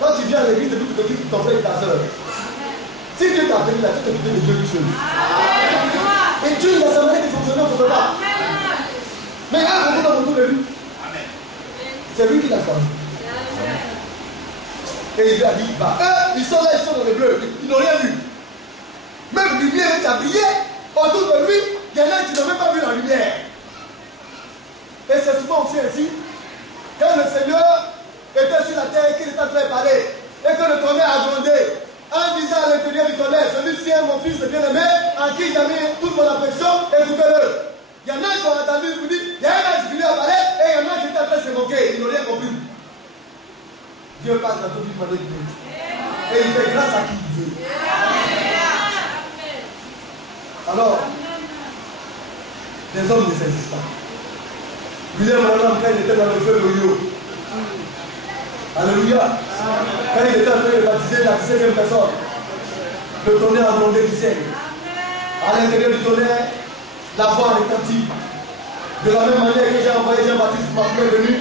Quand tu viens à l'église, tu t'occupes de ton frère et ta soeur. Si Dieu t'a appelé là, tu t'occupes de Dieu lui seul. Et Dieu, il a sa manière de fonctionner, on ne peut pas. Mais il y a un beaucoup autour de lui. C'est lui qui l'a choisi. Et il lui a dit, bah, eux, ils sont là, ils sont dans le bleu, ils n'ont rien vu. Même lumière est à briller, autour de lui, il y en a qui n'ont même pas vu la lumière. Et c'est souvent aussi ainsi, quand le Seigneur était sur la terre, qu'il était en train de parler, et que le tonnerre a grondé, en disant à l'intérieur du tonnerre, celui-ci est mon fils bien-aimé, en qui j'ai mis toute mon affection, écoutez-le. Il y en a qui ont entendu, il dit, il y a un ange qui lui a parlé, et il y en a qui étaient en train de se moquer, ils n'ont rien compris. Dieu passe dans toute une manière de Dieu. Et il fait grâce à qui il veut. Alors, les hommes ne saisissent pas. William Branham, quand il était dans le feu de Rio, alléluia, quand il était en train de baptiser la 17e personne, le tonnerre a grondé du ciel. À l'intérieur du tonnerre, la voix retentit. De la même manière que j'ai envoyé Jean-Baptiste pour ma venue,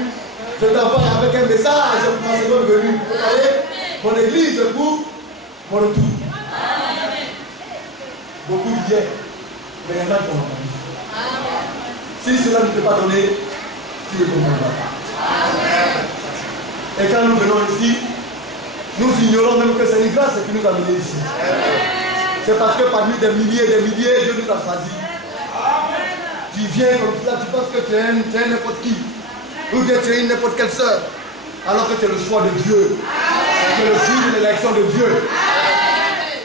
je t'envoie avec un message pour ma seconde venue. Vous savez, mon église pour mon retour. Beaucoup viennent, mais il y en a qui ont entendu. Si cela ne t'est pas donné, tu ne comprendras pas. Et quand nous venons ici, nous ignorons même que c'est une grâce qui nous a menés ici. C'est parce que parmi des milliers et des milliers, Dieu nous a choisis. Tu viens comme ça, tu penses que tu es n'importe qui. Ou bien tu es n'importe quelle sœur. Alors que tu es le choix de Dieu. Tu es le fruit de l'élection de Dieu.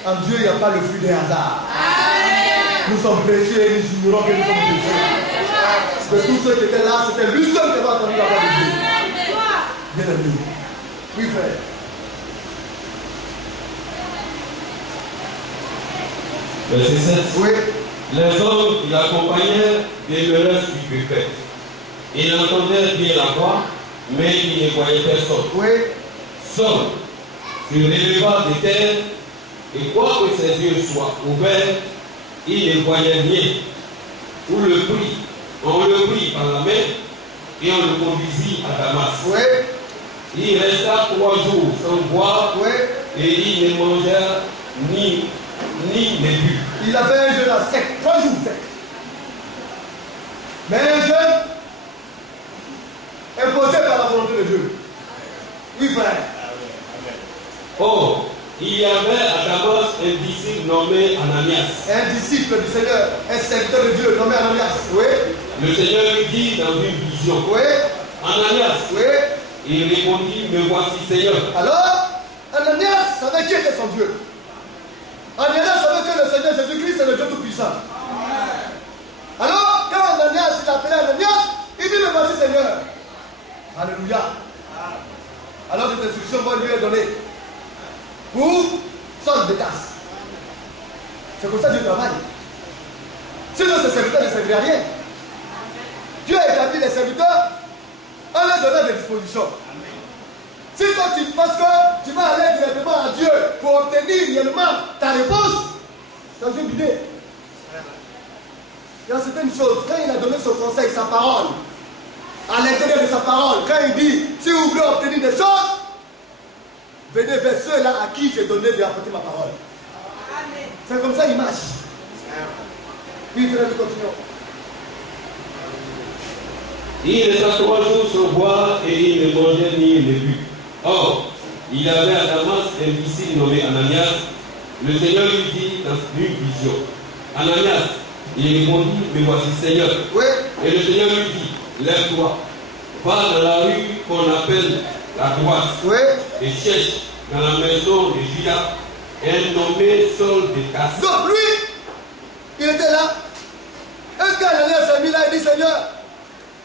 En Dieu, il n'y a pas le fruit des hasards. Nous sommes précieux et nous ignorons que nous sommes précieux. Parce que tous ceux qui étaient là, c'était lui seul qui avait entendu la voix de Dieu. Bien aimé. Oui, frère. Verset 7. Oui. Les hommes qui l'accompagnaient demeuraient stupéfaits. Ils entendaient bien la voix, mais ils ne voyaient personne. Oui. Saul se releva de terre, et quoique ses yeux soient ouverts, il ne voyait rien. On le prit par la main et on le conduisit à Damas. Oui. Il resta 3 jours sans boire, Oui. et il ne mangea ni ne but. Il avait un jeûne à sec, 3 jours sec. Mais un jeûne imposé par la volonté de Dieu. Oui, frère. Or, il y avait à Damas un disciple nommé Ananias. Un disciple du Seigneur, un serviteur de Dieu nommé Ananias. Oui. Le Seigneur lui dit dans une vision, Oui. Ananias. Oui. Il répondit, me voici Seigneur. Alors, Ananias savait qui était son Dieu. Ananias savait que le Seigneur Jésus-Christ est le Dieu Tout-Puissant. Alors, quand Ananias il appelait Ananias, il dit, me voici Seigneur. Alléluia. Alors cette instruction va lui être donnée pour Saul de Tarse. C'est comme ça que Dieu travaille. Sinon, ce serviteur ne servirait à rien. Dieu a établi les serviteurs en leur donnant des dispositions. Si toi tu penses que tu vas aller directement à Dieu pour obtenir réellement ta réponse, c'est une idée. Il y a certaines choses, quand il a donné son conseil, sa parole, à l'intérieur de sa parole, quand il dit, si vous voulez obtenir des choses, venez vers ceux-là à qui j'ai donné d'apporter ma parole. C'est comme ça qu'il marche. Oui, frère, nous continuons. Il resta 3 jours sans boire et il ne mangeait ni ne but. Or, il avait à Damas un disciple nommé Ananias. Le Seigneur lui dit dans une vision, Ananias. Il répondit, me voici Seigneur. Oui. Et le Seigneur lui dit, lève-toi, va dans la rue qu'on appelle la droite, Oui. et cherche dans la maison de Judas un nommé Saul de Tarse. Donc lui, il était là. Un gars, Ananias s'est mis là et dit, Seigneur,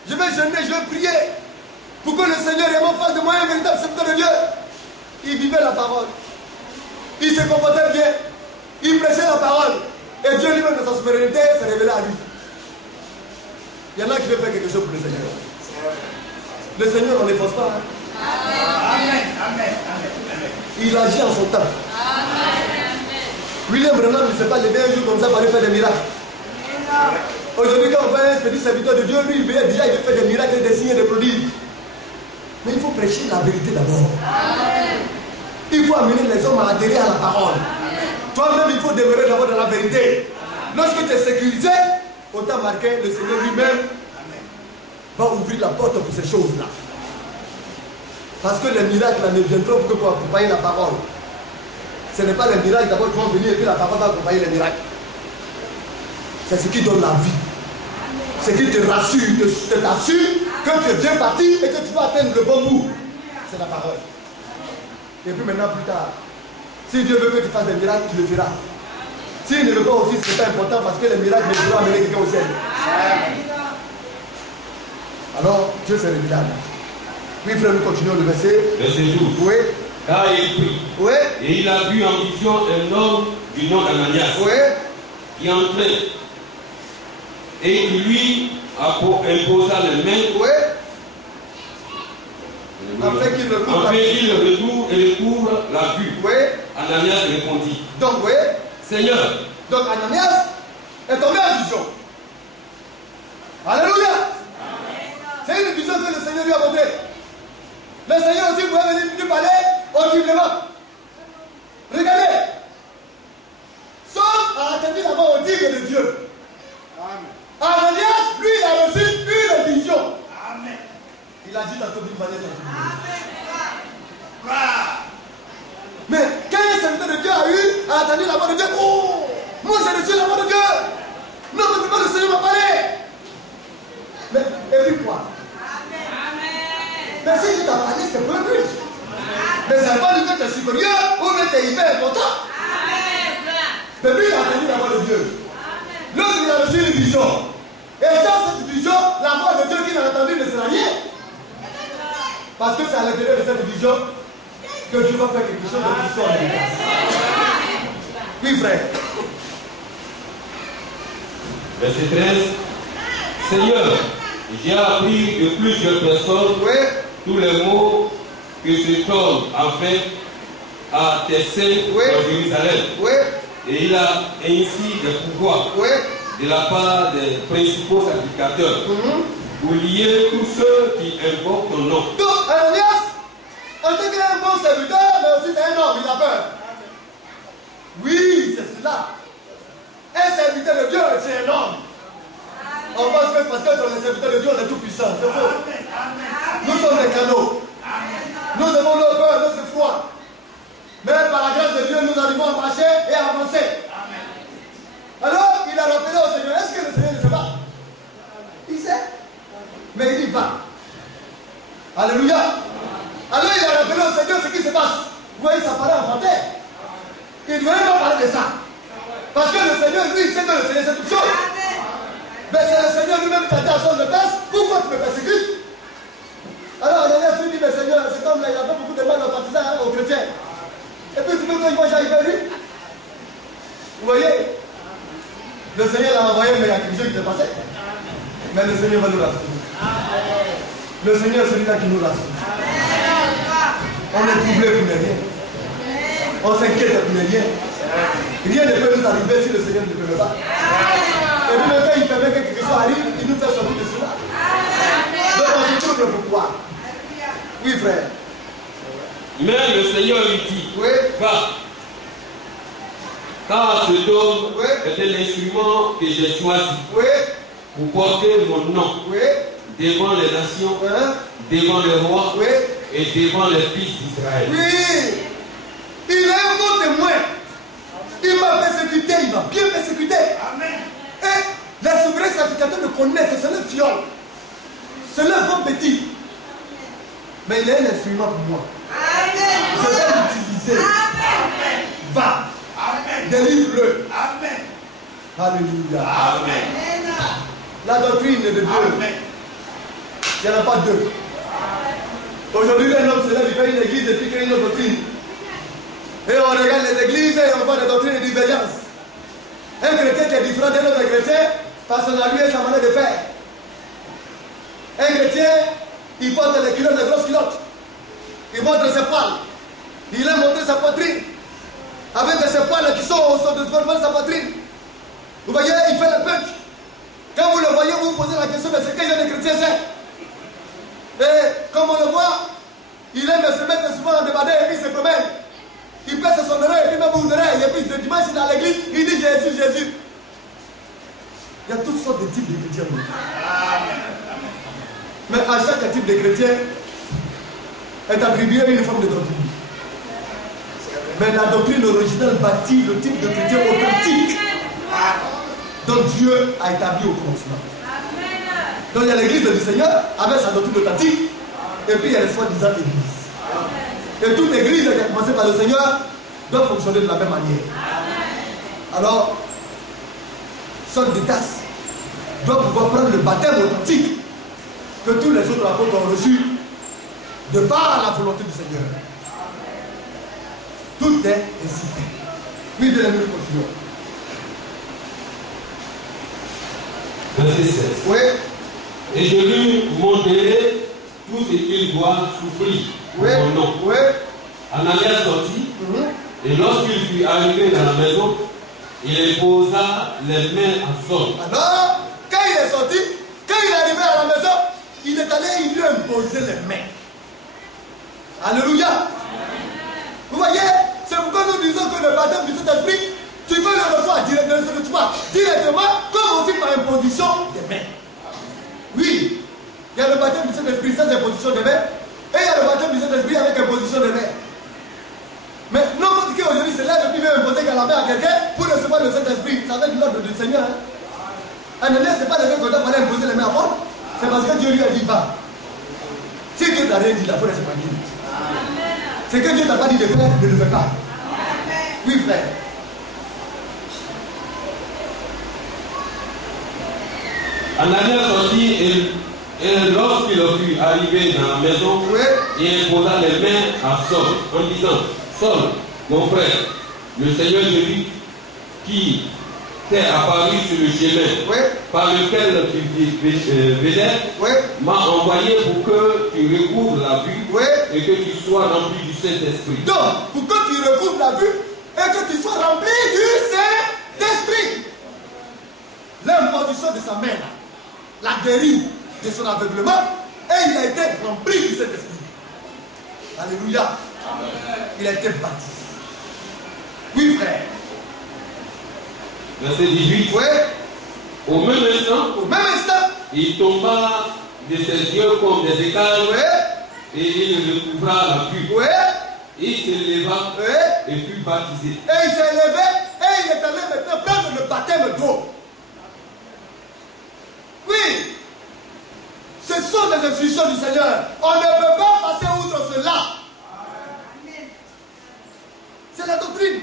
je vais jeûner, je vais prier pour que le Seigneur fasse de moi un véritable serviteur de Dieu. Il vivait la parole. Il se comportait bien. Il prêchait la parole. Et Dieu lui-même de sa souveraineté s'est révélé à lui. Il y en a qui veulent faire quelque chose pour le Seigneur. Le Seigneur, on ne force pas. Hein? Amen. Amen. Amen. Il agit en son temps. William Branham ne s'est pas levé un jour comme ça pour aller faire des miracles. Aujourd'hui, quand on voit un petit serviteur de Dieu, lui, il veut faire des miracles, des signes et des prodiges. Mais il faut prêcher la vérité d'abord. Il faut amener les hommes à adhérer à la parole. Toi-même, il faut demeurer d'abord dans la vérité. Lorsque tu es sécurisé, autant marqué, le Seigneur lui-même va ouvrir la porte pour ces choses-là. Parce que les miracles ne viendront que pour accompagner la parole. Ce n'est pas les miracles d'abord qui vont venir et puis la parole va accompagner les miracles. C'est ce qui donne la vie. Ce qui te rassure, t'assure que tu es bien parti et que tu vas atteindre le bon bout. C'est la parole. Et puis maintenant, plus tard, si Dieu veut que tu fasses des miracles, tu le feras. S'il ne veut pas aussi, ce n'est pas important parce que les miracles ne pourront amener quelqu'un au ciel. Alors, Dieu s'est révélé à nous. Oui, frère, nous continuons le verset. Verset 12. Oui. Car il prie. Oui. Et il a vu en vision un homme du nom d'Ananias Oui. qui entrait. Et il lui imposa les mains. Oui. Afin qu'il le couvre. Afin qu'il le couvre la vue. Oui. Ananias répondit. Donc, oui. Seigneur. Donc, Ananias est tombé en vision. Alléluia. C'est une vision que le Seigneur lui a montrée. Le Seigneur aussi pouvait venir lui parler audiblement. Regardez. Saul a attendu la mort audible de Dieu. Ananias, lui, il a reçu une vision. Amen. Il a dit tantôt d'une manière tantôt. Amen. Mais quand un serviteur de Dieu a attendu la mort de Dieu, oh, moi j'ai reçu la mort de Dieu. Non, mais pas le Seigneur m'a parlé. Mais, et puis quoi? Mais si tu t'as parlé, c'est pour un but. Mais ça ne veut pas dire que tu es supérieur ou que tu es hyper important. Mais lui, il a attendu la mort de Dieu. L'autre, il a reçu une vision. Et dans cette vision, la voix de Dieu qu'il a entendue ne sera rien. Parce que c'est à l'intérieur de cette vision que Dieu va faire quelque chose de puissant. Oui, frère. Verset 13. Seigneur, j'ai appris de plusieurs personnes tous les mots que cet homme a fait à tes saints dans Jérusalem. Et il a ainsi des pouvoirs de la part des principaux sacrificateurs pour lier tous ceux qui invoquent ton nom. Donc, Ananias, en tant qu'un bon serviteur, mais aussi c'est un homme, il a peur. Oui, c'est cela. Un serviteur de Dieu, c'est un homme. On pense que parce que dans les serviteurs de Dieu, on est tout puissant. C'est faux. Nous sommes des canaux. Nous avons nos peurs, nos efforts. Mais par la grâce de Dieu, nous arrivons à marcher et à avancer. Alors, il a rappelé au Seigneur, est-ce que le Seigneur ne sait pas? Il sait. Mais il y va. Alléluia. Alors, il a rappelé au Seigneur ce qui se passe. Vous voyez, ça paraît enfanté. Il ne veut même pas parler de ça. Parce que le Seigneur, lui, sait que le Seigneur sait toutes choses. Mais c'est le Seigneur lui-même qui a dit à son tâche, pourquoi tu me persécutes? Alors, Ananias lui dit, mais Seigneur, cet homme-là, il a fait beaucoup de mal aux partisans, aux chrétiens. Et puis, tu veux que moi j'arrive à lui? Vous voyez? Le Seigneur l'a envoyé, mais il y a quelque chose qui s'est passé. Mais le Seigneur va nous rassurer. Le Seigneur, c'est celui-là qui nous rassure. On est troublé pour les rien. On s'inquiète pour les rien. Rien ne peut nous arriver si le Seigneur ne le permet pas. Et puis le temps, il permet que quelque chose arrive, il nous fait sortir de cela. Donc on se trouble pourquoi? Oui, frère. Mais le Seigneur lui dit, va. Car cet homme était l'instrument que j'ai choisi pour porter mon nom devant les nations, devant les rois et devant les fils d'Israël. Oui, il est un bon témoin. Il m'a persécuté, il m'a bien persécuté. Amen. Et les souverains sacrificateurs le connaissent, c'est le fiole. C'est le bon petit. Mais il est un instrument pour moi. Je vais l'utiliser. Va. Amen. Délivre-le. Amen. Alléluia. Amen. La doctrine de Dieu. Amen. Il n'y en a pas deux. Aujourd'hui, un homme se lève, il fait une église et puis crée une autre doctrine. Et on regarde les églises et on voit des doctrines de divergence. Un chrétien qui est différent d'un autre chrétien, parce qu'on a lui sa manière de faire. Un chrétien, il porte les culottes, les grosses culottes. Il montre ses poils. Il aime montrer sa poitrine. Avec ses poils qui sont devant sa poitrine. Vous voyez, il fait le punch. Quand vous le voyez, vous vous posez la question, mais c'est quel genre de chrétien c'est? Et comme on le voit, il aime se mettre souvent en débardé et puis il se promène. Il pèse son oreille et puis même une oreille. Et puis le dimanche, il est à l'église, il dit Jésus, Jésus. Il y a toutes sortes de types de chrétiens. Mais à chaque type de chrétien est attribué une forme de doctrine. Mais la doctrine originale bâtit le type de chrétien authentique dont Dieu a établi au commencement. Donc il y a l'église du Seigneur avec sa doctrine authentique, et puis il y a les soi-disant églises. Et toute église qui a commencé par le Seigneur doit fonctionner de la même manière. Alors, Saul de Tarse doit pouvoir prendre le baptême authentique que tous les autres apôtres ont reçu de par la volonté du Seigneur. Tout est ainsi fait. Oui, bien aimé, nous continuons. Verset 16. Oui. Et je lui montrerai tout ce qu'il doit souffrir pour mon nom. Oui. Ananias sortit, et lorsqu'il fut arrivé dans la maison, il posa les mains à Saul. Alors, quand il est sorti, quand il est arrivé à la maison, il est allé, il lui a imposé les mains. Alléluia. Vous voyez, c'est pourquoi nous disons que le baptême du Saint-Esprit, tu peux le recevoir directement, comme aussi par imposition des mains. Oui, il y a le baptême du Saint-Esprit sans imposition des mains, et il y a le baptême du Saint-Esprit avec imposition des mains. Mais n'importe qui aujourd'hui se lève et puis veut imposer la main à quelqu'un pour recevoir le Saint-Esprit, ça va être l'ordre du Seigneur. Ananias, ce n'est pas le fait qu'on doit aller imposer les mains à fond, c'est parce que Dieu lui a dit va. Si Dieu t'a rien dit, la foi n'est pas dit. C'est que Dieu t'a pas dit de faire, ne le fais pas. Oui, frère. Ananias sortit et lorsqu'il fut arrivé dans la maison, il imposa les mains à Saul en disant, Saul, mon frère, le Seigneur Jésus, qui t'est apparu sur le chemin Oui. par lequel tu venais, Oui. m'a envoyé pour que tu recouvres la vue Oui. et que tu sois rempli du Saint-Esprit. Donc, pour que tu recouvres la vue et que tu sois rempli du Saint-Esprit. L'imposition de sa main l'a guéri de son aveuglement et il a été rempli du Saint-Esprit. Alléluia. Il a été baptisé. Oui, frère. Verset 18. Oui. Au même instant, il tomba de ses yeux comme des écailles. Oui. Et il recouvra la vue. Oui. Il se leva Oui. et fut baptisé. Et il s'est levé et il est allé maintenant prendre le baptême d'eau. Oui. Ce sont des instructions du Seigneur. On ne peut pas passer outre cela. C'est la doctrine.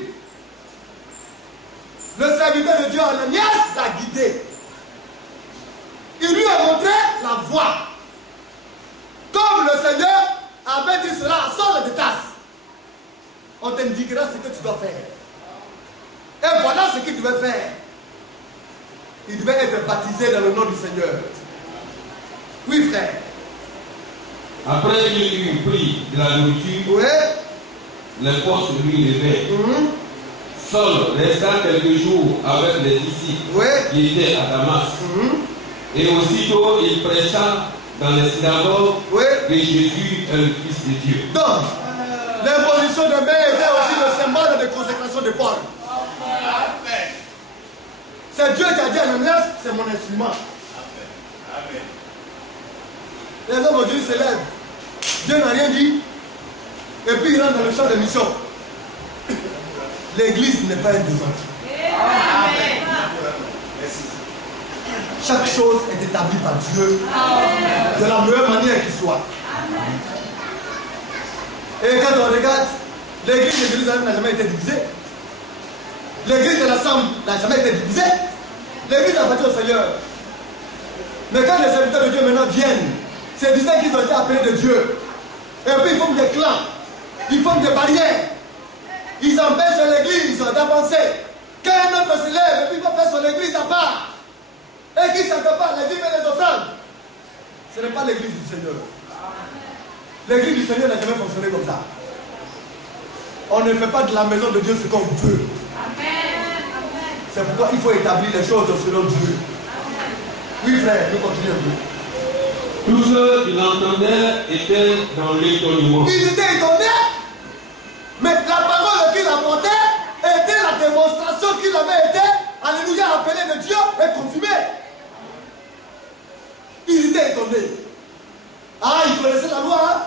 Le serviteur de Dieu Ananias l'a guidé. Il lui a montré la voie. Comme le Seigneur avait dit cela à Saul de Tarse. On t'indiquera ce que tu dois faire. Et voilà ce qu'il devait faire. Il devait être baptisé dans le nom du Seigneur. Oui, frère. Après qu'il eut pris de la nourriture, Oui. les forces lui levaient. Saul resta quelques jours avec les disciples Oui. qui étaient à Damas. Et aussitôt il prêcha dans les synagogues Oui. que Jésus est le Fils de Dieu. Donc, l'imposition de main était aussi le symbole de consécration de Paul. C'est Dieu qui a dit à Ananias, c'est mon instrument. Les hommes aujourd'hui se lèvent. Dieu n'a rien dit. Et puis il rentre dans le champ de mission. L'église n'est pas un désordre. Chaque chose est établie par Dieu de la meilleure manière qu'il soit. Et quand on regarde, l'église de Jérusalem n'a jamais été divisée. L'église de l'Assemblée n'a jamais été divisée. L'église appartient au Seigneur. Mais quand les serviteurs de Dieu maintenant viennent, c'est disant qu'ils ont été appelés de Dieu. Et puis ils forment des clans, ils forment des barrières. Ils empêchent l'église d'avancer. Quand un autre se lève et puis il va faire son église à part, et qui s'en fait pas, les dîmes et les offrandes, ce n'est pas l'église du Seigneur. L'église du Seigneur n'a jamais fonctionné comme ça. On ne fait pas de la maison de Dieu ce qu'on veut. C'est pourquoi il faut établir les choses selon Dieu. Oui, frère, nous continuons un peu. Tous ceux qui l'entendaient étaient dans l'étonnement. Ils étaient étonnés, mais la parole qu'il apportait était la démonstration qu'il avait été, alléluia, appelé de Dieu et confirmé. Ils étaient étonnés. Ah, ils connaissaient la loi, hein?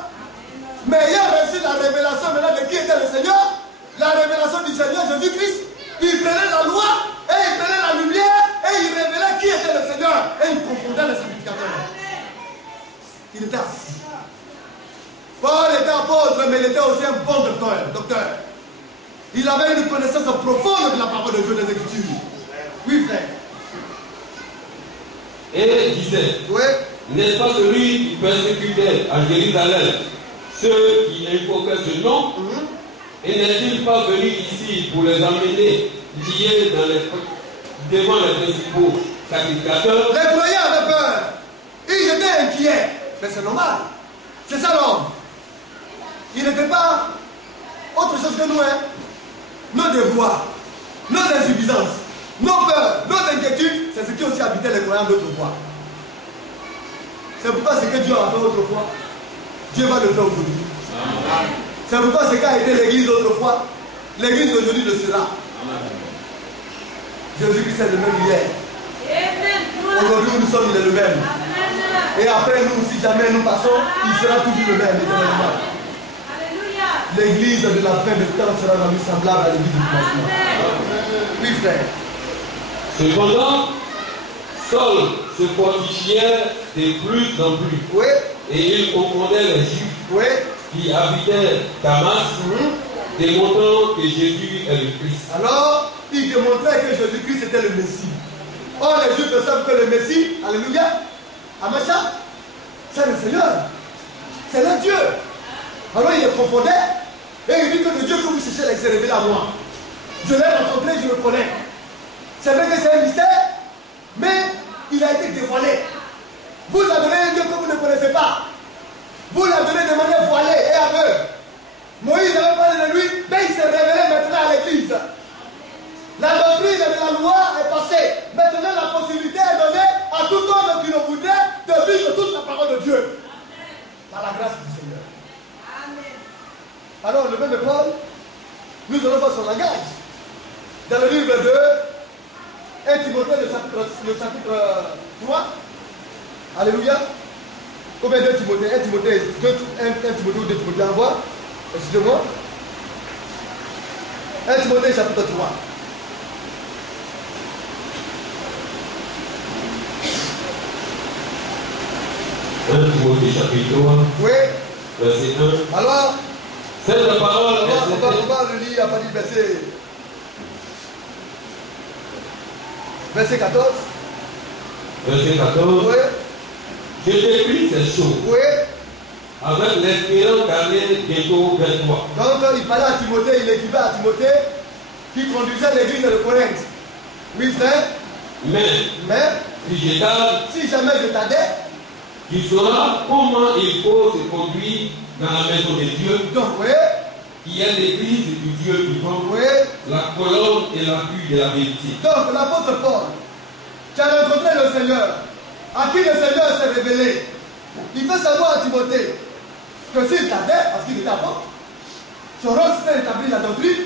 Mais ayant reçu la révélation maintenant de qui était le Seigneur, la révélation du Seigneur Jésus-Christ, ils prenaient la loi et ils prenaient la lumière et ils révélaient qui était le Seigneur et ils confondaient les sacrificateurs. Il était assis. Paul était apôtre, mais il était aussi un bon docteur. Il avait une connaissance profonde de la parole de Dieu des Écritures. Oui, frère. Et disait, Oui. n'est-ce pas celui qui persécutait à Jérusalem ceux qui invoquaient ce nom? Et n'est-il pas venu ici pour les emmener liés devant les principaux sacrificateurs? Les croyants avaient peur. Ils étaient inquiets. Mais c'est normal. C'est ça l'homme. Il n'était pas autre chose que nous, hein. Nos devoirs, nos insuffisances, nos peurs, nos inquiétudes, c'est ce qui aussi habitait les croyants d'autrefois. C'est pourquoi ce que Dieu a fait autrefois, Dieu va le faire aujourd'hui. C'est pourquoi ce qu'a été l'église autrefois, l'église d'aujourd'hui le sera. Jésus-Christ est le même hier. Aujourd'hui où nous sommes, il est le même. Et après nous, si jamais nous passons, il sera toujours le même éternellement. L'église de la fin de temps sera rendue semblable à l'église du commencement. Oui, frère. Cependant, Saul se fortifiait de plus en plus. Oui. Et il confondait les Juifs Oui. qui habitaient Damas, démontrant que Jésus est le Christ. Alors, il démontrait que Jésus-Christ était le Messie. Or, les Juifs savent que le Messie, alléluia, Amacha, c'est le Seigneur. C'est le Dieu. Alors, il les confondait et il dit que le Dieu que vous cherchez, il s'est révélé à moi. Je l'ai rencontré, je le connais. C'est vrai que c'est un mystère, mais il a été dévoilé. Vous adorez un Dieu que vous ne connaissez pas. Vous l'adorez de manière voilée et aveugle. Moïse avait parlé de lui, mais il s'est révélé maintenant à l'église. La doctrine de la loi est passée. Maintenant, la possibilité est donnée à tout homme qui le voudrait de vivre toute la parole de Dieu. Par la grâce du Seigneur. Alors, le même Paul, nous allons voir son langage. Dans le livre de 1 Timothée, le chapitre 3. Alléluia. Combien 2 Timothée 1 Timothée, 1 Timothée ou 2 Timothée, en voix. Excusez-moi. 1 Timothée, chapitre 3. Timothée chapitre 3, Oui. verset 1. Alors, Cette parole on va le lire à partir du verset 14. Verset 14. Oui. Je t'écris ces choses Oui. avec l'espérance d'aller bientôt vers toi. Donc, il parlait à Timothée, il écrivait à Timothée qui conduisait l'église de Corinthe. Oui, frère. Mais si je tarde, si jamais je tardais, tu sauras comment il faut se conduire dans la maison de Dieu, donc, oui, qui est l'église du Dieu vivant, oui. la colonne et l'appui de la vérité. Donc, l'apôtre Paul, tu as rencontré le Seigneur, à qui le Seigneur s'est révélé. Il fait savoir à Timothée que s'il tardait, parce qu'il était apôtre, son rôle c'était d'établir la doctrine,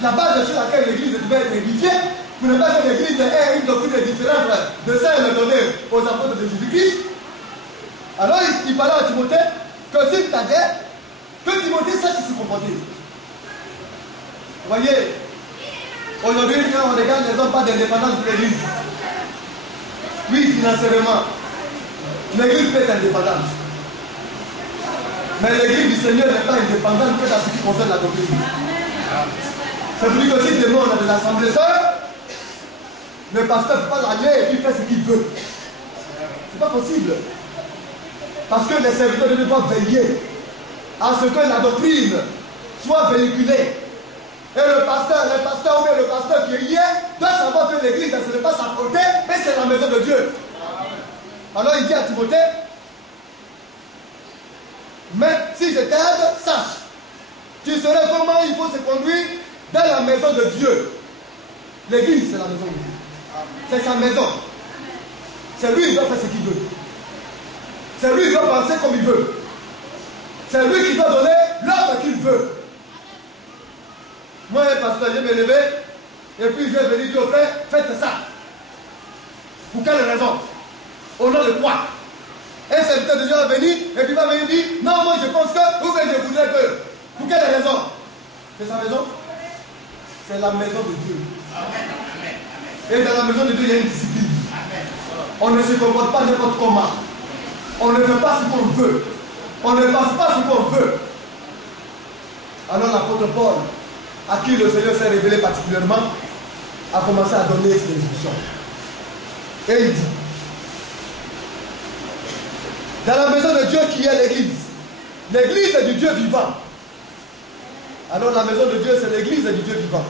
la base sur laquelle l'église devait être édifiée, pour ne pas que l'église ait une doctrine différente de celle donnée aux apôtres de Jésus-Christ. Alors il parlait à Timothée que s'il tardait, que Timothée sache se comporter. Vous voyez, aujourd'hui, quand on regarde les hommes, pas d'indépendance de l'église. Oui, financièrement, l'église peut être indépendante. Mais l'église du Seigneur n'est pas indépendante que dans ce qui concerne la doctrine. C'est pour dire que si demain on a de l'assemblée seule, le pasteur ne peut pas l'allier et puis faire ce qu'il veut. C'est pas possible. Parce que les serviteurs de Dieu doivent veiller à ce que la doctrine soit véhiculée. Et le pasteur ou bien le pasteur qui est hier doit savoir que l'église, ce n'est pas sa portée, mais c'est la maison de Dieu. Alors il dit à Timothée, mais si je t'aide, sache, tu sauras comment il faut se conduire dans la maison de Dieu. L'église, c'est la maison de Dieu. C'est sa maison. C'est lui qui doit faire ce qu'il veut. C'est lui qui doit penser comme il veut. C'est lui qui doit donner l'ordre qu'il veut. Moi, un pasteur, je vais me lever et puis je vais venir dire au frère, faites ça. Pour quelle raison? Au nom de quoi? Un serviteur de Dieu va venir et puis va venir dire, non, moi je pense que, ou bien je voudrais que. Pour quelle raison? C'est sa maison? C'est la maison de Dieu. Et dans la maison de Dieu, il y a une discipline. On ne se comporte pas n'importe comment. On ne fait pas ce qu'on veut. On ne pense pas ce qu'on veut. Alors l'apôtre Paul, à qui le Seigneur s'est révélé particulièrement, a commencé à donner ses instructions. Et il dit, dans la maison de Dieu qui est l'église, l'église est du Dieu vivant. Alors la maison de Dieu, c'est l'église du Dieu vivant.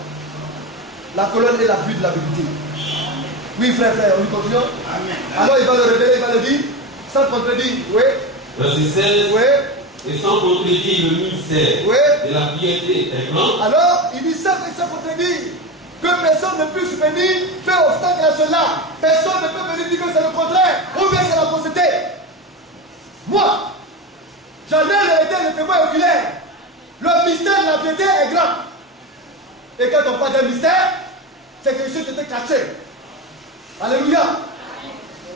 La colonne est l'appui de la vérité. Oui, frère, on y continue. Alors il va le révéler, il va le dire, sans contredire. Oui. Verset 16. Oui. Et sans contredire le ministère Oui. de la piété est grand. Alors, il dit ça, mais sans contredire. Que personne ne puisse venir faire obstacle à cela. Personne ne peut venir dire que c'est le contraire. Ou bien c'est la fausseté. Moi, j'en ai été le témoin oculaire. Le mystère de la piété est grand. Et quand on parle d'un mystère, c'est quelque chose qui était caché. Alléluia.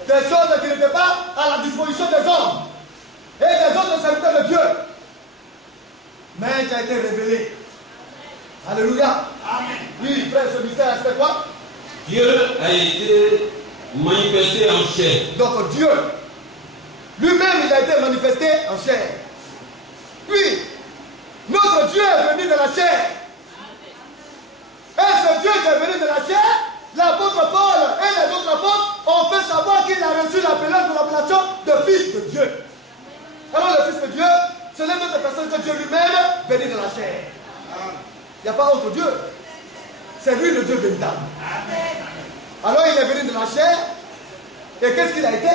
Des choses qui n'étaient pas à la disposition des hommes et des autres serviteurs de Dieu. Mais qui a été révélé. Alléluia. Amen. Oui, frère, ce mystère, c'est quoi? Dieu a été manifesté en chair. Donc Dieu, lui-même, il a été manifesté en chair. Oui, notre Dieu est venu de la chair. Et ce Dieu qui est venu de la chair, l'apôtre Paul et les autres apôtres ont fait savoir qu'il a reçu l'appellation de fils de Dieu. Alors le fils de Dieu, ce n'est d'autre personne que Dieu lui-même venu de la chair. Il n'y a pas autre Dieu. C'est lui le Dieu véritable. Alors il est venu de la chair. Et qu'est-ce qu'il a été?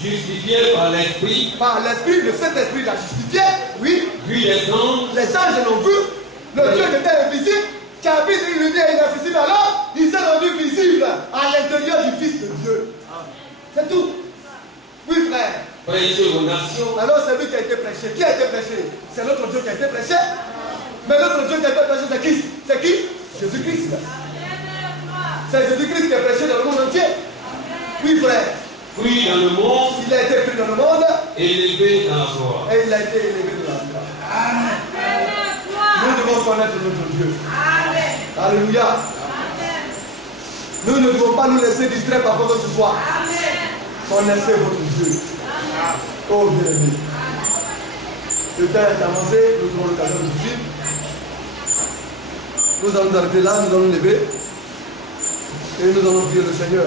Justifié par l'Esprit, Par l'Esprit, le Saint-Esprit l'a justifié. Oui. vu les anges, Les anges l'ont vu. Le Dieu qui était invisible, qui habite une lumière inaccessible. Alors, il s'est rendu visible à l'intérieur du Fils de Dieu. C'est tout. Oui, frère. prêché aux nations, Alors, c'est lui qui a été prêché. Qui a été prêché? C'est notre Dieu qui a été prêché. Mais notre Dieu qui a été prêché, c'est qui? C'est qui? Jésus-Christ. C'est Jésus-Christ qui est prêché dans le monde entier. Oui, frère. pris dans le monde, Il a été pris dans le monde élevé dans la gloire. et il a été élevé de la gloire. Nous devons connaître notre Dieu. Alléluia. Nous ne devons pas nous laisser distraire par quoi que ce soit. Connaissez votre Dieu. Oh bien-aimé. Le temps est avancé, nous aurons l'occasion de vivre. Nous allons nous arrêter là, nous allons nous lever et nous allons prier le Seigneur.